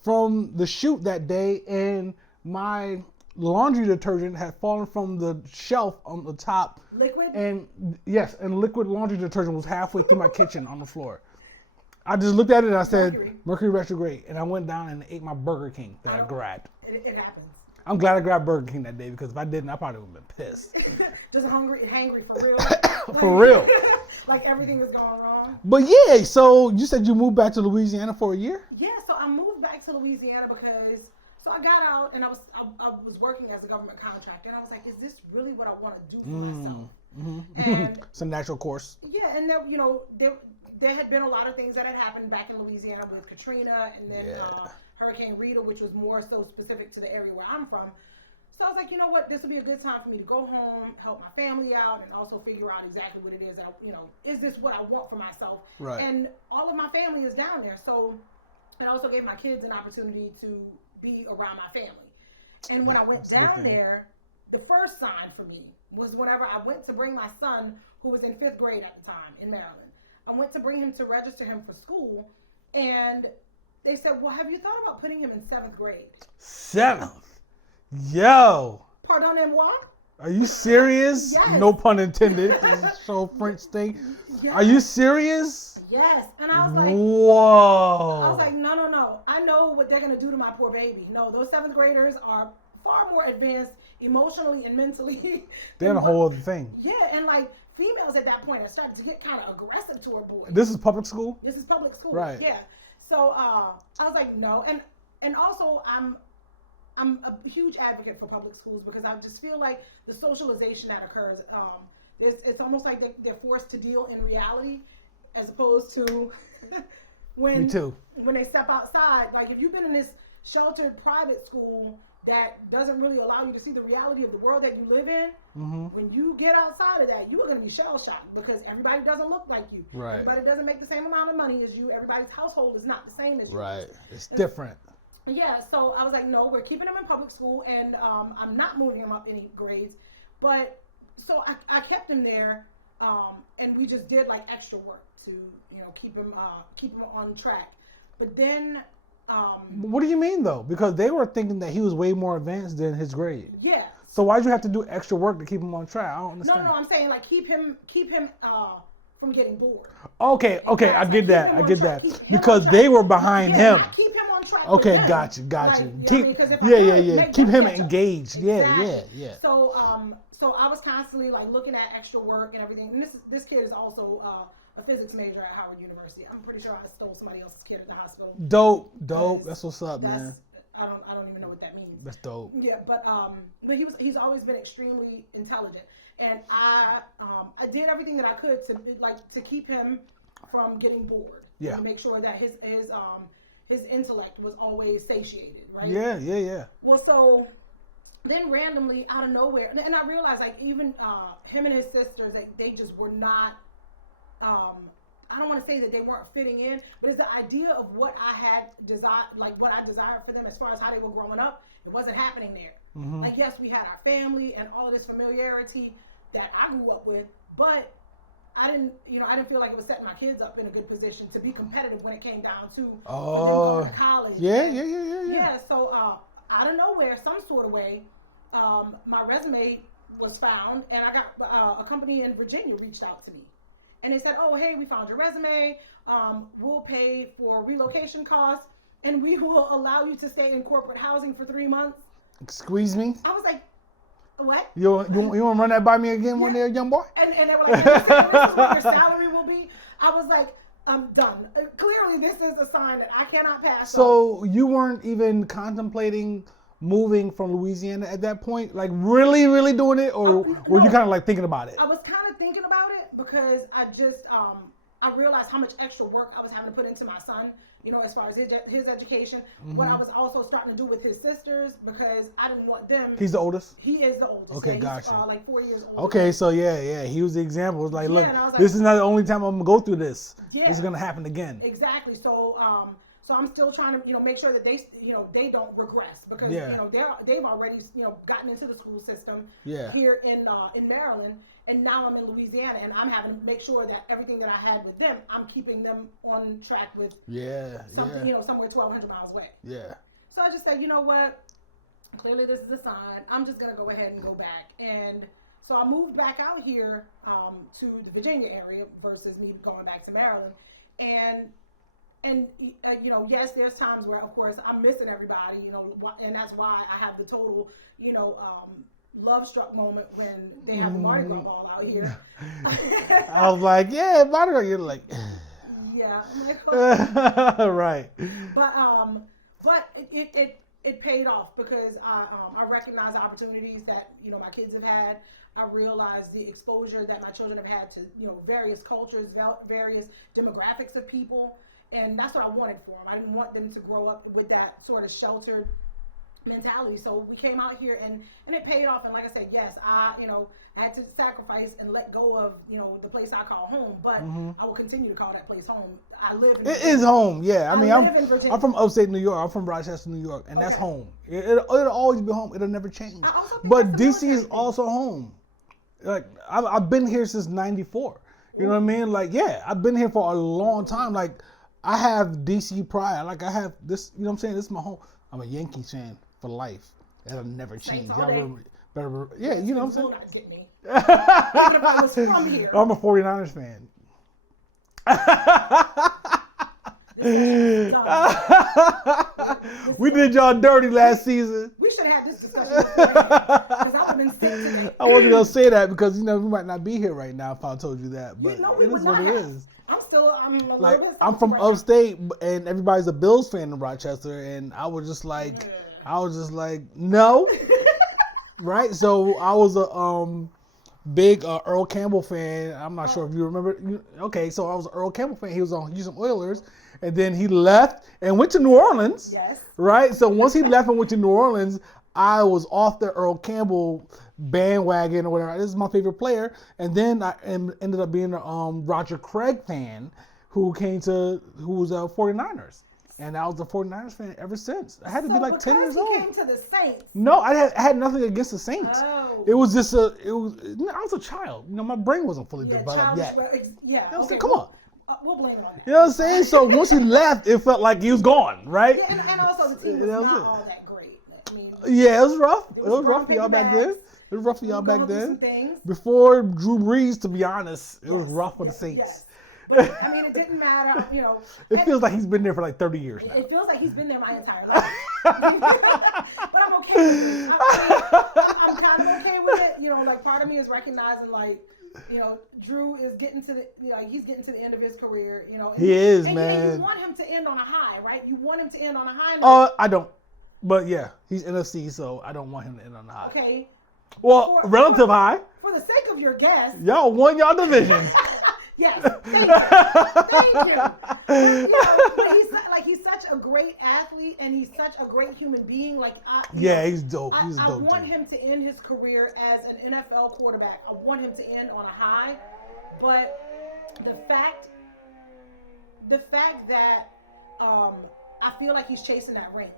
from the shoot that day, and my laundry detergent had fallen from the shelf on the top. Liquid? And yes, and liquid laundry detergent was halfway through my kitchen on the floor. I just looked at it and I said, Mercury retrograde. And I went down and ate my Burger King that I grabbed. It happens. I'm glad I grabbed Burger King that day because if I didn't, I probably would have been pissed. Just hangry for real. For real. Like everything is going wrong. But yeah, so you said you moved back to Louisiana for a year? Yeah, so I moved back to Louisiana because I got out and I was working as a government contractor and I was like, is this really what I want to do for myself? And it's a natural course. Yeah, and there had been a lot of things that had happened back in Louisiana with Katrina and then Hurricane Rita, which was more so specific to the area where I'm from. So I was like, you know what, this would be a good time for me to go home, help my family out, and also figure out exactly what it is that is this what I want for myself? Right. And all of my family is down there, so it also gave my kids an opportunity to be around my family. And when I went down there, the first sign for me was whenever I went to bring my son, who was in 5th grade at the time in Maryland. I went to bring him to register him for school, and they said, well, have you thought about putting him in 7th grade? 7th? Yo. Pardonnez-moi? Are you serious? Yes. No pun intended. This is so French thing. Yes. Are you serious? Yes. And I was like, whoa. I was like, no. I know what they're going to do to my poor baby. No, those 7th graders are far more advanced emotionally and mentally. They're in a whole other thing. Yeah, and like females at that point are starting to get kind of aggressive toward boys. This is public school? This is public school. Right. Yeah. So I was like, no. And also I'm a huge advocate for public schools because I just feel like the socialization that occurs, it's almost like they're forced to deal in reality as opposed to Me too. when they step outside. Like if you've been in this sheltered private school that doesn't really allow you to see the reality of the world that you live in, when you get outside of that, you are going to be shell shocked because everybody doesn't look like you. Right. Everybody doesn't make the same amount of money as you. Everybody's household is not the same as you. Right. It's different. Yeah, so I was like, no, we're keeping them in public school, and I'm not moving them up any grades. But so I kept him there, and we just did like extra work to keep him on track. But then. What do you mean though? Because they were thinking that he was way more advanced than his grade. Yeah. So why'd you have to do extra work to keep him on track? I don't understand. No, I'm saying like keep him from getting bored. Okay, Exactly. I get that. I get Track. that. Because they were behind him. Keep him on track. Okay, with got you. Like, Keep, yeah. Keep him catch up. engaged. Exactly. Yeah. So I was constantly like looking at extra work and everything. And this kid is also a physics major at Howard University. I'm pretty sure I stole somebody else's kid at the hospital. Dope. That's what's up, man. I don't even know what that means. That's dope. Yeah, but he's always been extremely intelligent, and I did everything that I could to keep him from getting bored. Yeah. To make sure that his intellect was always satiated, right? Yeah. Well, so then randomly out of nowhere, and I realized like even him and his sisters, like, they just were not. I don't want to say that they weren't fitting in, but it's the idea of what I had desired, like what I desired for them as far as how they were growing up. It wasn't happening there. Like, yes, we had our family and all of this familiarity that I grew up with, but I didn't feel like it was setting my kids up in a good position to be competitive when it came down to them going to college. Yeah. Yeah. So out of nowhere, some sort of way, my resume was found, and I got a company in Virginia reached out to me. And they said, oh, hey, we found your resume. We'll pay for relocation costs, and we will allow you to stay in corporate housing for 3 months. Squeeze me. I was like, what? You want to run that by me again one day, young boy? And they were like, this is what your salary will be. I was like, I'm done. Clearly, this is a sign that I cannot pass. So you weren't even contemplating moving from Louisiana at that point? Like really doing it? Or were you kind of like thinking about it? I was kind of thinking about it because I just, I realized how much extra work I was having to put into my son, as far as his education. What I was also starting to do with his sisters because I didn't want them. He's the oldest? He is the oldest. Okay, yeah, gotcha. He's like 4 years old. Okay, so yeah, he was the example. It was like, look, like, this is not the only time I'm going to go through this. Yeah. This is going to happen again. Exactly. So I'm still trying to, make sure that they don't regress because, they've already, gotten into the school system here in Maryland, and now I'm in Louisiana, and I'm having to make sure that everything that I had with them, I'm keeping them on track with something, somewhere 1,200 miles away. Yeah. So I just said, you know what? Clearly this is a sign. I'm just going to go ahead and go back. And so I moved back out here to the Virginia area versus me going back to Maryland. And yes, there's times where, of course, I'm missing everybody, and that's why I have the total, love struck moment when they have the Mardi Gras ball out here. I was like, yeah, Mardi Gras. You're like, yeah, I'm like, oh. Right. But it paid off because I recognize the opportunities that my kids have had. I realized the exposure that my children have had to various cultures, various demographics of people. And that's what I wanted for them. I didn't want them to grow up with that sort of sheltered mentality. So we came out here and it paid off. And like I said, yes, I had to sacrifice and let go of, the place I call home. But I will continue to call that place home. I live in Virginia. It is home, yeah. I mean, I'm from upstate New York. I'm from Rochester, New York. And that's home. It'll always be home. It'll never change. But DC is also home. Like, I've been here since 94. You know what I mean? Like, yeah, I've been here for a long time. Like, I have DC pride. Like, I have this, you know what I'm saying? This is my home. I'm a Yankees fan for life. That'll never change. Y'all better, yeah, you know what I'm saying? Even if I was from here. I'm a 49ers fan. We did y'all dirty last season. We should have had this discussion because I would have been sick today. I wasn't going to say that because, we might not be here right now if I told you that. But it is what it is. I'm from upstate, and everybody's a Bills fan in Rochester, and I was just like, I was just like, no. Right? So I was a big Earl Campbell fan. I'm not sure if you remember. Okay, so I was an Earl Campbell fan. He was on Houston Oilers. And then he left and went to New Orleans. Yes. Right? So once he left and went to New Orleans, I was off the Earl Campbell bandwagon or whatever. This is my favorite player. And then I ended up being a Roger Craig fan who was a 49ers. And I was a 49ers fan ever since. I had to be like 10 years old. He came to the Saints. No, I had nothing against the Saints. Oh. It was just I was a child. My brain wasn't fully developed yet. Yeah. You know, okay, come on. We'll blame on that. You know what I'm saying? So once he left, it felt like he was gone, right? Yeah, and also the team was not all that great. I mean, yeah, it was rough. It was rough for y'all back then. It was rough for y'all back then. Before Drew Brees, to be honest, it was rough for the Saints. Yes. But, I mean, it didn't matter, It feels like he's been there for like 30 years now. It feels like he's been there my entire life. But I'm okay with it. I'm kind of okay with it. Like part of me is recognizing Drew is getting to he's getting to the end of his career, He is, man. And you want him to end on a high, right? You want him to end on a high. I don't. But yeah, he's NFC, so I don't want him to end on a high. Okay. Well, relative high. For the sake of your guest. Y'all won y'all division. Yes, thank you. But he's such a great athlete and he's such a great human being. He's dope. He's I dope. want him to end his career as an NFL quarterback. I want him to end on a high. But the fact that I feel like he's chasing that ring.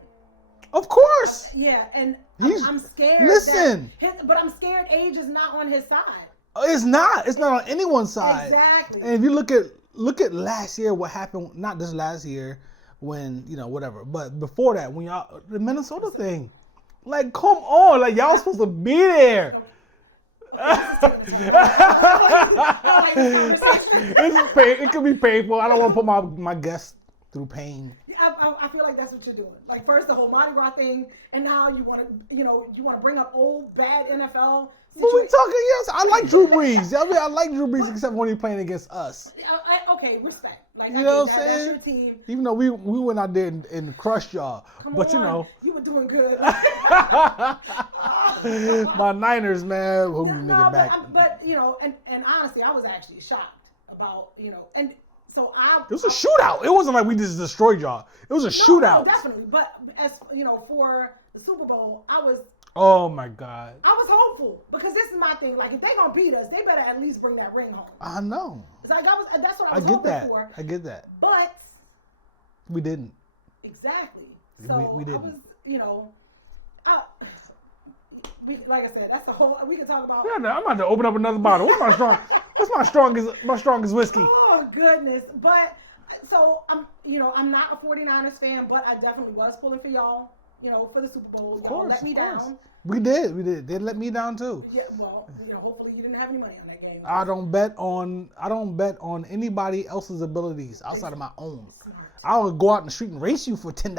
Of course. Yeah, and I'm scared. Listen. But I'm scared age is not on his side. It's not. It's not on anyone's side. Exactly. And if you look at last year, what happened? Not this last year, when whatever, but before that, when the Minnesota thing, like, come on, like y'all supposed to be there. It could be painful. I don't want to put my guests through pain. I feel like that's what you're doing. Like first the whole Mardi Gras thing, and now you want to bring up old bad NFL. But we talking, yes, I like Drew Brees. I like Drew Brees except when he's playing against us. Okay, respect. Like, you know what I'm saying? saying? That's your team. Even though we went out there and crushed y'all. But you were doing good. My Niners, man, hope you make it back. But and honestly, I was actually shocked about and so it was a shootout. It wasn't like we just destroyed y'all. It was a shootout. No, definitely. But as for the Super Bowl, oh my God. I was hopeful because this is my thing. Like if they gonna beat us, they better at least bring that ring home. I know. It's like that's what I was hoping for. I get that. But we didn't. Exactly. So we didn't. I was, like I said, that's the whole. We can talk about. Yeah, I'm about to open up another bottle. What's my strongest whiskey? Oh goodness! But so I'm not a 49ers fan, but I definitely was pulling for y'all. For the Super Bowl. Of course, let me down. We did. They let me down too. Yeah, well, hopefully you didn't have any money on that game. I don't bet on anybody else's abilities outside of my own. I would go out in the street and race you for $10.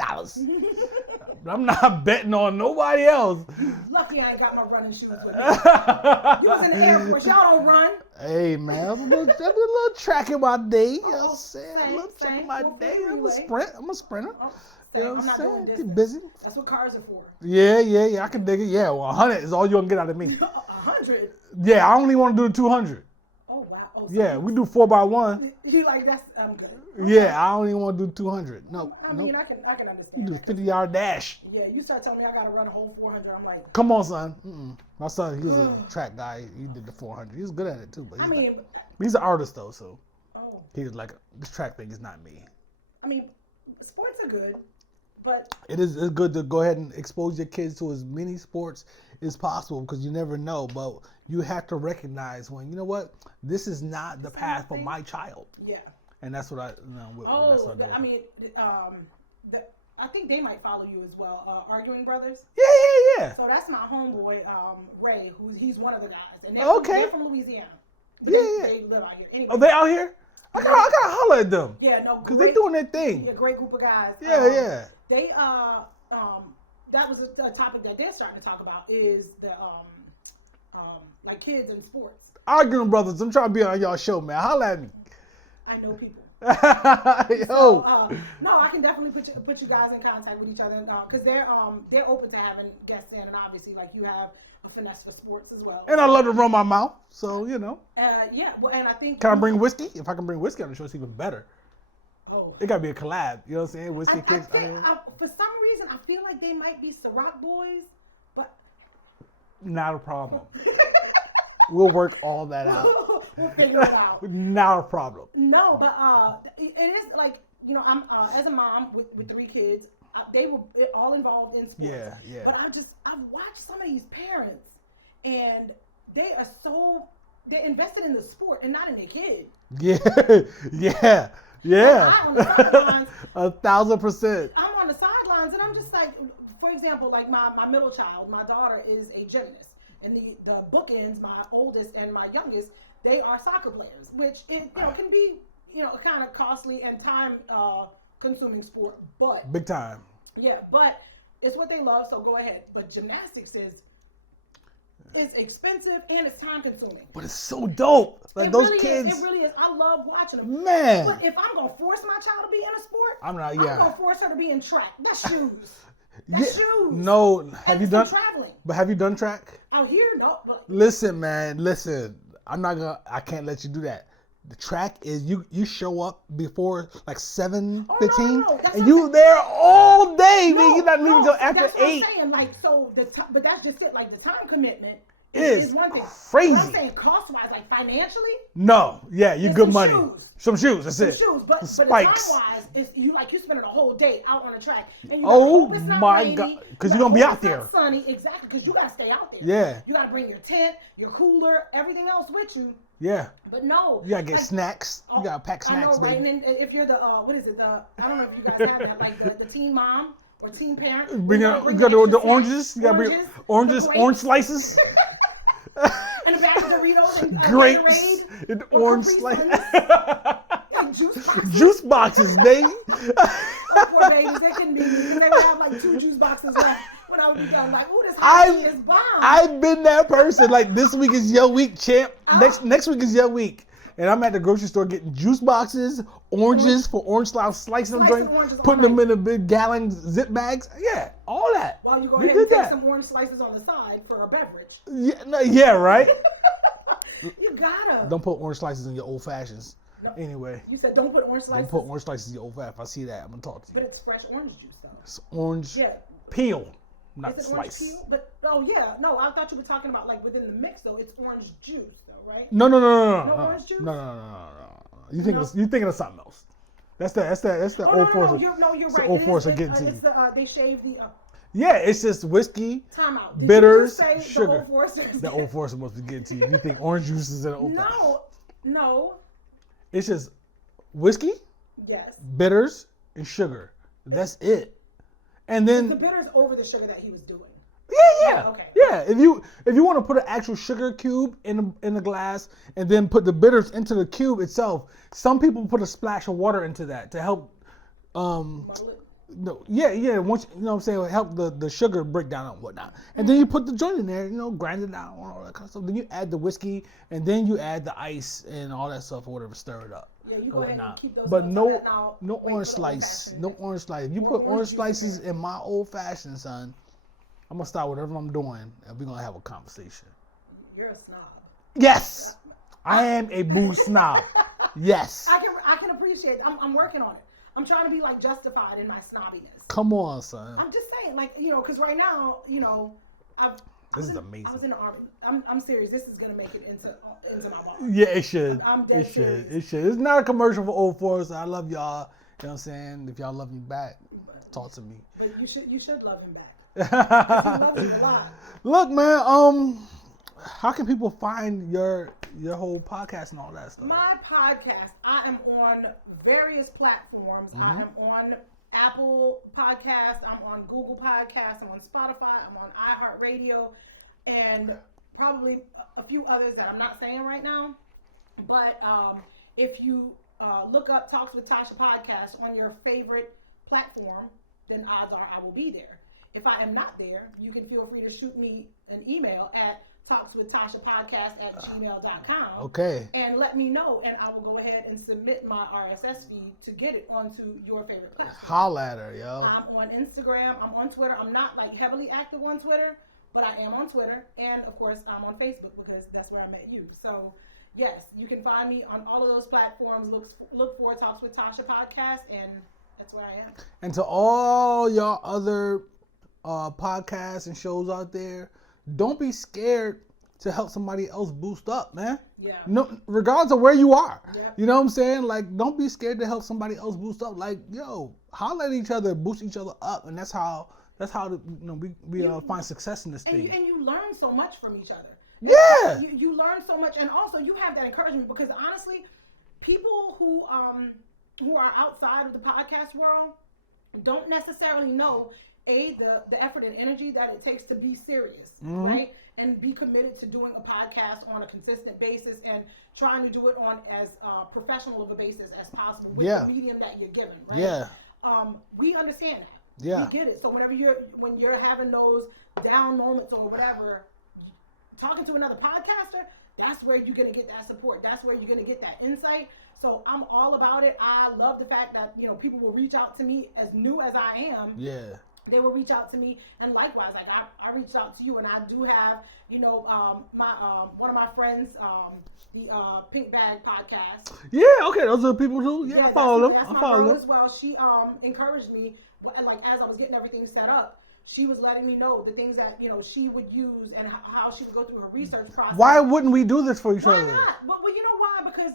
But I'm not betting on nobody else. Lucky I ain't got my running shoes with me. You was in the Air Force. Y'all don't run. Hey, man. I did a little track in my day. You know what I'm saying? A little track in my day. I'm a sprinter. You know what I'm saying? Get busy. That's what cars are for. Yeah. I can dig it. Yeah, well, 100 is all you're going to get out of me. 100? Yeah, I only want to do the 200. Oh, wow. Oh, yeah, we do 4x1. You like, I'm good. Okay. Yeah, I only want to do 200. No. I mean, I can understand. You do 50-yard dash. Yeah, you start telling me I got to run a whole 400. I'm like, come on, son. My son, he was a track guy. He did the 400. He was good at it, too. But he's an artist, though, so he was like, this track thing is not me. I mean, sports are good. But it's good to go ahead and expose your kids to as many sports as possible because you never know. But you have to recognize when, this is not the path for my child. Yeah. And that's what I, I think they might follow you as well. Arguing Brothers. Yeah. So that's my homeboy, Ray, he's one of the guys. And they're from Louisiana. They live out here. Anyway. Oh, they out here? I gotta holler at them. Yeah, no, because they're doing their thing. Yeah, great group of guys. Yeah. They that was a topic that they're starting to talk about is the like kids in sports. Arguing Brothers, I'm trying to be on y'all show, man. Holler at me. I know people. Yo. So, no, I can definitely put you guys in contact with each other because they're open to having guests in, and obviously like you have a finesse for sports as well. And I love to run my mouth, so you know. Yeah, well, and I think. Can I bring whiskey? If I can bring whiskey on the show, it's even better. Oh. It gotta be a collab. You know what I'm saying? Whiskey kicks. For some reason, I feel like they might be Ciroc boys, but not a problem. We'll work all that out. We'll figure it out. Not a problem. No, but it is like, you know, I'm as a mom with 3 kids, they were all involved in sports. Yeah. But I've watched some of these parents, and they're invested in the sport and not in their kid. Yeah. I'm on the sidelines. 1,000%. I'm on the sidelines, and I'm just like, for example, like my middle child, my daughter is a gymnast. And the bookends, my oldest and my youngest, they are soccer players, which can be kind of costly and time consuming sport, but big time. Yeah, but it's what they love, so go ahead. But gymnastics is expensive and it's time consuming. But it's so dope. Like those kids. It really is. I love watching them. Man. But if I'm gonna force my child to be in a sport, I'm gonna force her to be in track. That's shoes. That's shoes. No, have you done traveling? But have you done track? Out here, no. But listen, man. I can't let you do that. The track is you show up before like 7:15, and you there all day. Man, you're not leaving until after 8. That's what I'm saying. Like but that's just it. Like the time commitment is one thing. Crazy. What I'm saying, cost wise, like financially. No, yeah, you're good money. Some shoes. That's it. Shoes, but the time wise, is you spending a whole day out on the track, and you oh it's not my rainy, God, because you're gonna be out there. Not sunny, exactly, because you gotta stay out there. Yeah. You gotta bring your tent, your cooler, everything else with you. Yeah. But no. You gotta get snacks. You gotta pack snacks, I know, right? baby. And then if you're the I don't know if you guys have that, like the teen mom or teen parent. You got the oranges. You gotta bring orange slices. And a bag of Doritos and grapes and orange slices. And juice boxes, baby. Oh, poor babies, they couldn't be me because they would have like 2 juice boxes left when I would be done. Like, oh, this hot tea is bomb. I've been that person. Like, this week is your week, champ. Next week is your week. And I'm at the grocery store getting juice boxes, oranges for orange slicing them, putting them in the big gallon zip bags. Yeah, all that. While you go ahead and take some orange slices on the side for a beverage. Yeah, right? You gotta. Don't put orange slices in your old fashions. No. Anyway. You said don't put orange slices? Don't put orange slices in your old fashions. If I see that, I'm going to talk to you. But it's fresh orange juice, though. It's orange peel, not is it slice. Orange peel? But, no, I thought you were talking about, like, within the mix, though. It's orange juice, though, right? No. No orange juice? No. You're thinking of something else. That's the old force. No, you're right. Old force getting to you. It's the, they shave the... Yeah, it's just whiskey, Timeout. bitters, sugar. The old force must be getting to you. You think orange juice is in the old force? No. It's just whiskey, yes, bitters, and sugar. That's it. And then the bitters over the sugar that he was doing. Yeah. Okay. Yeah. If you want to put an actual sugar cube in the glass and then put the bitters into the cube itself, some people put a splash of water into that to help. Muddle it? No. Yeah. Once you know what I'm saying, help the sugar break down and whatnot. And then you put the joint in there, grind it down, all that kind of stuff. Then you add the whiskey, and then you add the ice and all that stuff or whatever, stir it up. Yeah, you go ahead and keep those. But no orange slice. No orange slice. If you put orange slices in my old fashioned, son, I'm gonna stop whatever I'm doing, and we're gonna have a conversation. You're a snob. Yes, I am a booze snob. Yes. I can appreciate it. I'm working on it. I'm trying to be like justified in my snobbiness. Come on, son. I'm just saying, like, because right now, This is amazing. I was in the army. I'm serious. This is gonna make it into my body. Yeah, it should. I'm dead serious. It should. It's not a commercial for Old Forest. I love y'all. You know what I'm saying? If y'all love me back, talk to me. But you should love him back. He loves you a lot. Look, man. How can people find your whole podcast and all that stuff? My podcast, I am on various platforms. Mm-hmm. I am on Apple Podcast. I'm on Google Podcast. I'm on Spotify. I'm on iHeartRadio, and probably a few others that I'm not saying right now. But if you look up Talks with Tasha podcast on your favorite platform, then odds are I will be there. If I am not there, you can feel free to shoot me an email at talkswithtashapodcast@gmail.com. Okay. And let me know, and I will go ahead and submit my RSS feed to get it onto your favorite platform. Holla at her, yo. I'm on Instagram. I'm on Twitter. I'm not like heavily active on Twitter, but I am on Twitter, and of course I'm on Facebook because that's where I met you. So yes, you can find me on all of those platforms. Look for Talks with Tasha podcast, and that's where I am. And to all y'all other podcasts and shows out there, don't be scared to help somebody else boost up, man. Yeah. No, regardless of where you are. Yep. You know what I'm saying? Like, don't be scared to help somebody else boost up. Like, yo, holler at each other, boost each other up, and that's how we find success in this thing. And you learn so much from each other. Yeah. You learn so much, and also you have that encouragement because honestly, people who are outside of the podcast world don't necessarily know the effort and energy that it takes to be serious, right? And be committed to doing a podcast on a consistent basis and trying to do it on as professional of a basis as possible with the medium that you're given, right? Yeah. We understand that. Yeah. We get it. So when you're having those down moments or whatever, talking to another podcaster, that's where you're gonna get that support. That's where you're gonna get that insight. So I'm all about it. I love the fact that people will reach out to me as new as I am. Yeah. They will reach out to me, and likewise, like I reached out to you, and I do have, my one of my friends, the Pink Bag podcast. Yeah, okay, those are the people too. Yeah, I follow them. That's I my follow girl them as well. She encouraged me, like as I was getting everything set up. She was letting me know the things that she would use and how she would go through her research process. Why wouldn't we do this for each other? Why not? Well, you know why? Because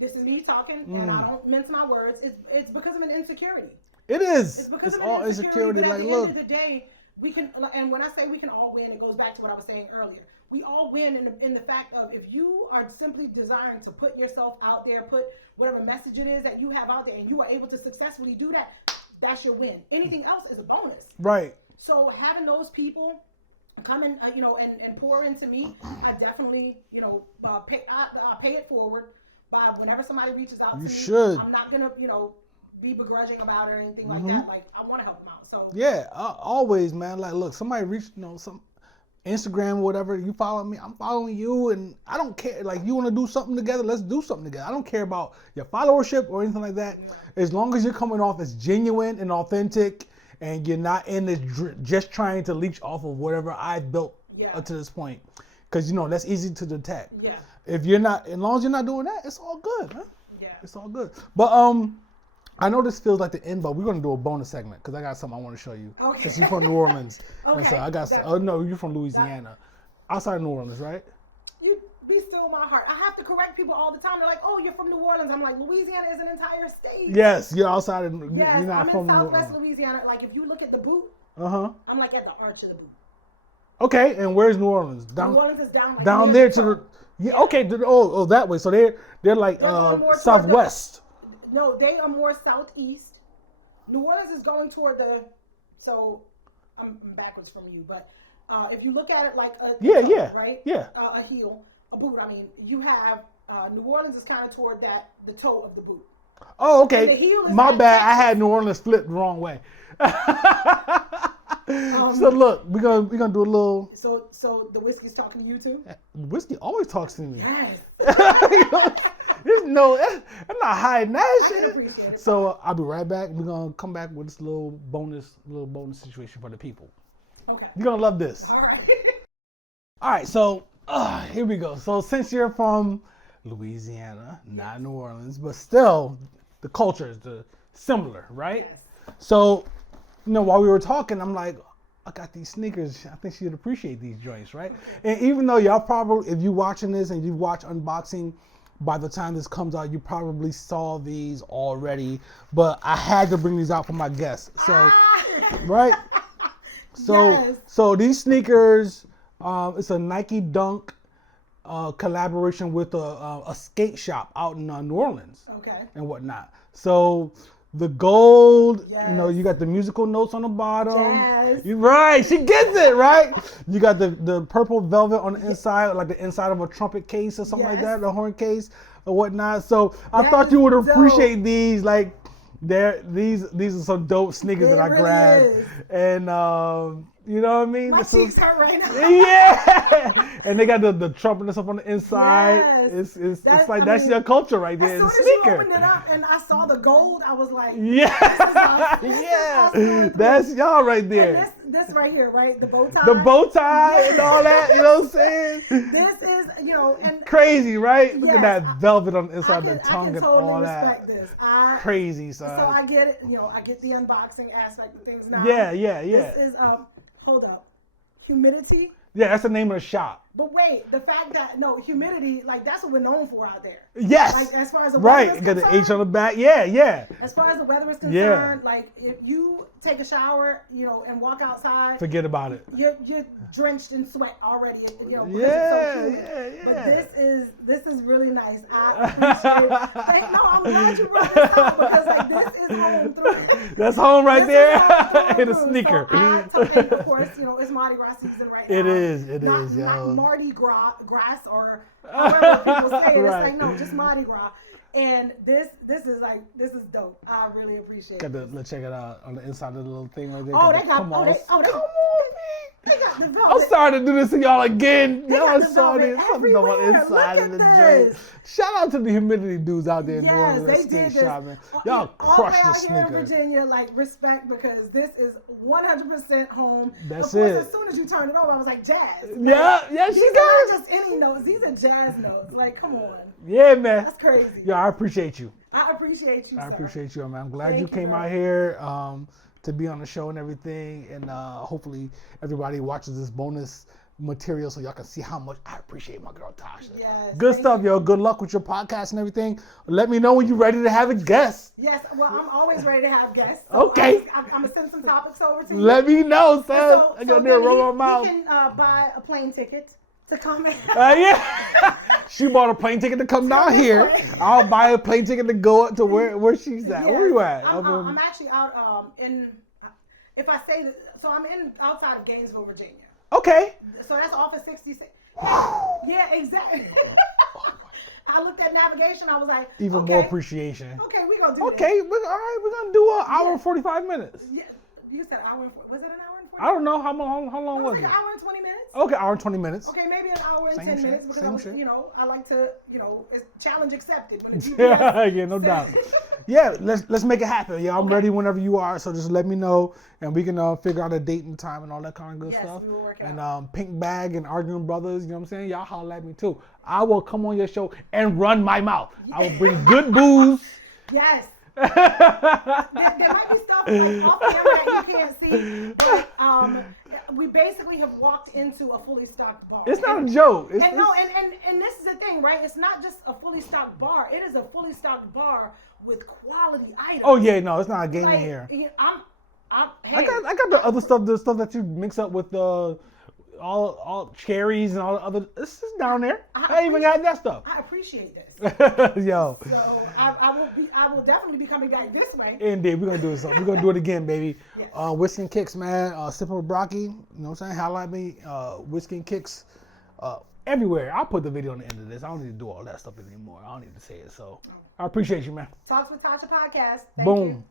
this is me talking, and I don't mince my words. It's because of an insecurity. It is. It's all insecurity. But like, at the look. end of the day, we can. And when I say we can all win, it goes back to what I was saying earlier. We all win in the fact of if you are simply desiring to put yourself out there, put whatever message it is that you have out there, and you are able to successfully do that, that's your win. Anything else is a bonus. Right. So having those people come in, and pour into me, I definitely, pay it forward by whenever somebody reaches out to me. You should. I'm not gonna, be begrudging about it or anything like that. Like I want to help them out. So yeah, always, man. Like, look, somebody reached, some Instagram or whatever. You follow me, I'm following you, and I don't care. Like, you want to do something together, let's do something together. I don't care about your followership or anything like that. Yeah. As long as you're coming off as genuine and authentic, and you're not in this just trying to leech off of whatever I've built up to this point, because that's easy to detect. Yeah. If you're not, as long as you're not doing that, it's all good, man. Yeah. It's all good. But I know this feels like the end, but we're gonna do a bonus segment because I got something I want to show you. Okay. Since you're from New Orleans. Okay. And so I got. Oh no, you're from Louisiana. Outside of New Orleans, right? You be still my heart. I have to correct people all the time. They're like, "Oh, you're from New Orleans." I'm like, Louisiana is an entire state. Yes, you're outside of. Yes, you're not I'm from in Southwest Louisiana. Like if you look at the boot, I'm like at the arch of the boot. Okay, and where's New Orleans? New Orleans is down like down there to the. Yeah. Okay. Oh, that way. So they're like southwest. No, they are more southeast. New Orleans is going toward so I'm backwards from you, but if you look at it like a right? Yeah. A heel, a boot. I mean, you have New Orleans is kind of toward the toe of the boot. Oh, okay. The heel is my bad. I had New Orleans flipped the wrong way. So look, we're gonna do a little. So the whiskey's talking to you too? Whiskey always talks to me. Yes. I'm not hiding that shit. I can appreciate it. So I'll be right back. We're gonna come back with this little bonus situation for the people. Okay. You're gonna love this. All right. All right. So here we go. So since you're from Louisiana, not New Orleans, but still the culture is similar, right? Yes. So while we were talking, I'm like, I got these sneakers. I think she'd appreciate these joints, right? And even though y'all probably, if you're watching this and you watch unboxing, by the time this comes out, you probably saw these already. But I had to bring these out for my guests. So, right? So these sneakers, it's a Nike Dunk collaboration with a skate shop out in New Orleans. Okay. And whatnot. So the gold, yes. You got the musical notes on the bottom. Yes. You're right, she gets it, right? You got the purple velvet on the inside, like the inside of a trumpet case or something like that, the horn case or whatnot. So I thought you would appreciate these. Like, these are some dope sneakers that I grabbed. And You know what I mean? My cheeks hurt right now. Yeah. And they got the trumpet and stuff on the inside. Yes. It's like that's your culture right there. As soon as sneaker. you opened it up and I saw the gold, I was like, yeah. Yeah. That's y'all right there. And this right here, right? The bow tie. The bow tie and all that, you know what I'm saying? This is, and crazy, right? Look yes, at that velvet on the inside, the tongue and totally all respect that. This. Crazy, son. So I get it, I get the unboxing aspect of things now. Yeah. This is, hold up, humidity. Yeah, that's the name of the shop. But wait, the fact that humidity, like that's what we're known for out there. Yes. Like as far as the weather is got concerned, the H on the back. Yeah. As far as the weather is concerned, like if you take a shower, and walk outside, forget about it. You're drenched in sweat already. Because yeah. But this is really nice. I appreciate it. No, I'm glad you brought this up because this is home through. That's home right there. In a sneaker. So and of course, it's Mardi Gras season right now. It is, yo. Not Mardi Gras or however people say it. Right. It's no, just Mardi Gras. And this is dope. I really appreciate it. Let's check it out on the inside of the little thing right there. Oh, they got come on, they got the velvet. I'm sorry to do this to y'all again. Y'all saw this. I'm on inside of the drink. Shout out to the humidity dudes out there doing this sneak shop, man. Y'all crush the sneaker. All here in Virginia, respect because this is 100% home. That's of course, it. As soon as you turned it over, I was like, jazz. Yeah, she these got are not just any notes. These are jazz notes. Like, come on. Yeah, man. That's crazy. Yeah, I appreciate you. I appreciate you, I sir. appreciate you, man. I'm glad you came out here to be on the show and everything. And hopefully everybody watches this bonus material so y'all can see how much I appreciate my girl Tasha. Yes. Good stuff, yo. Good luck with your podcast and everything. Let me know when you're ready to have a guest. Yes, well, I'm always ready to have guests. So okay. I'm going to send some topics over to you. Let me know, son. I'm going to roll my mouth. You can buy a plane ticket to come in. Yeah. She bought a plane ticket to come down here. I'll buy a plane ticket to go up to where she's at. Yes. Where you at? I'm actually out if I say that, so I'm outside of Gainesville, Virginia. Okay. So that's off of 66. Yeah, exactly. I looked at navigation. I was like, even more appreciation. Okay, we're going to do okay, all right, we're going to do an hour and 45 minutes. Yeah. You said hour and 40. Was it an hour and 40? I don't know. How long was it? Like an hour and 20 minutes. Okay, hour and 20 minutes. Okay, maybe an hour and 10 minutes because I like to, it's challenge accepted. When it's yeah, no doubt. Yeah, let's make it happen. Yeah, I'm ready whenever you are. So just let me know, and we can figure out a date and time and all that kind of good stuff. Yes, we will work it and out. Pink Bag and Arguing Brothers, you know what I'm saying? Y'all holler at me too. I will come on your show and run my mouth. I will bring good booze. Yes. there might be stuff off camera that you can't see, but we basically have walked into a fully stocked bar. It's not a joke. And this is the thing, right? It's not just a fully stocked bar. It is a fully stocked bar with quality items. Oh yeah, no, it's not a game here. Hey, I got the other stuff, the stuff that you mix up with all cherries and all the other. This is down there. I even got that stuff. I appreciate this. Yo. So I will definitely be coming back this way. Indeed, we're gonna do it. We're gonna do it again, baby. Yes. Whiskey and Kicks, man. Sippin with Brocky. You know what I'm saying? Holla at me. Whiskey and Kicks. Everywhere. I'll put the video on the end of this. I don't need to do all that stuff anymore. I don't need to say it. So I appreciate you, man. Talks with Tasha podcast. Thank Boom. you.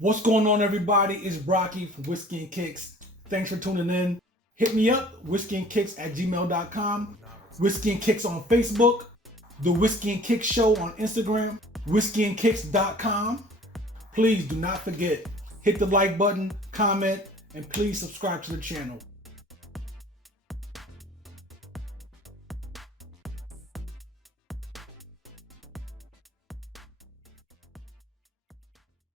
What's going on, everybody? It's Brocky from Whiskey and Kicks. Thanks for tuning in. Hit me up, whiskeyandkicks@gmail.com. Whiskey and Kicks on Facebook. The Whiskey and Kicks Show on Instagram. whiskeyandkicks.com. Please do not forget, hit the like button, comment, and please subscribe to the channel.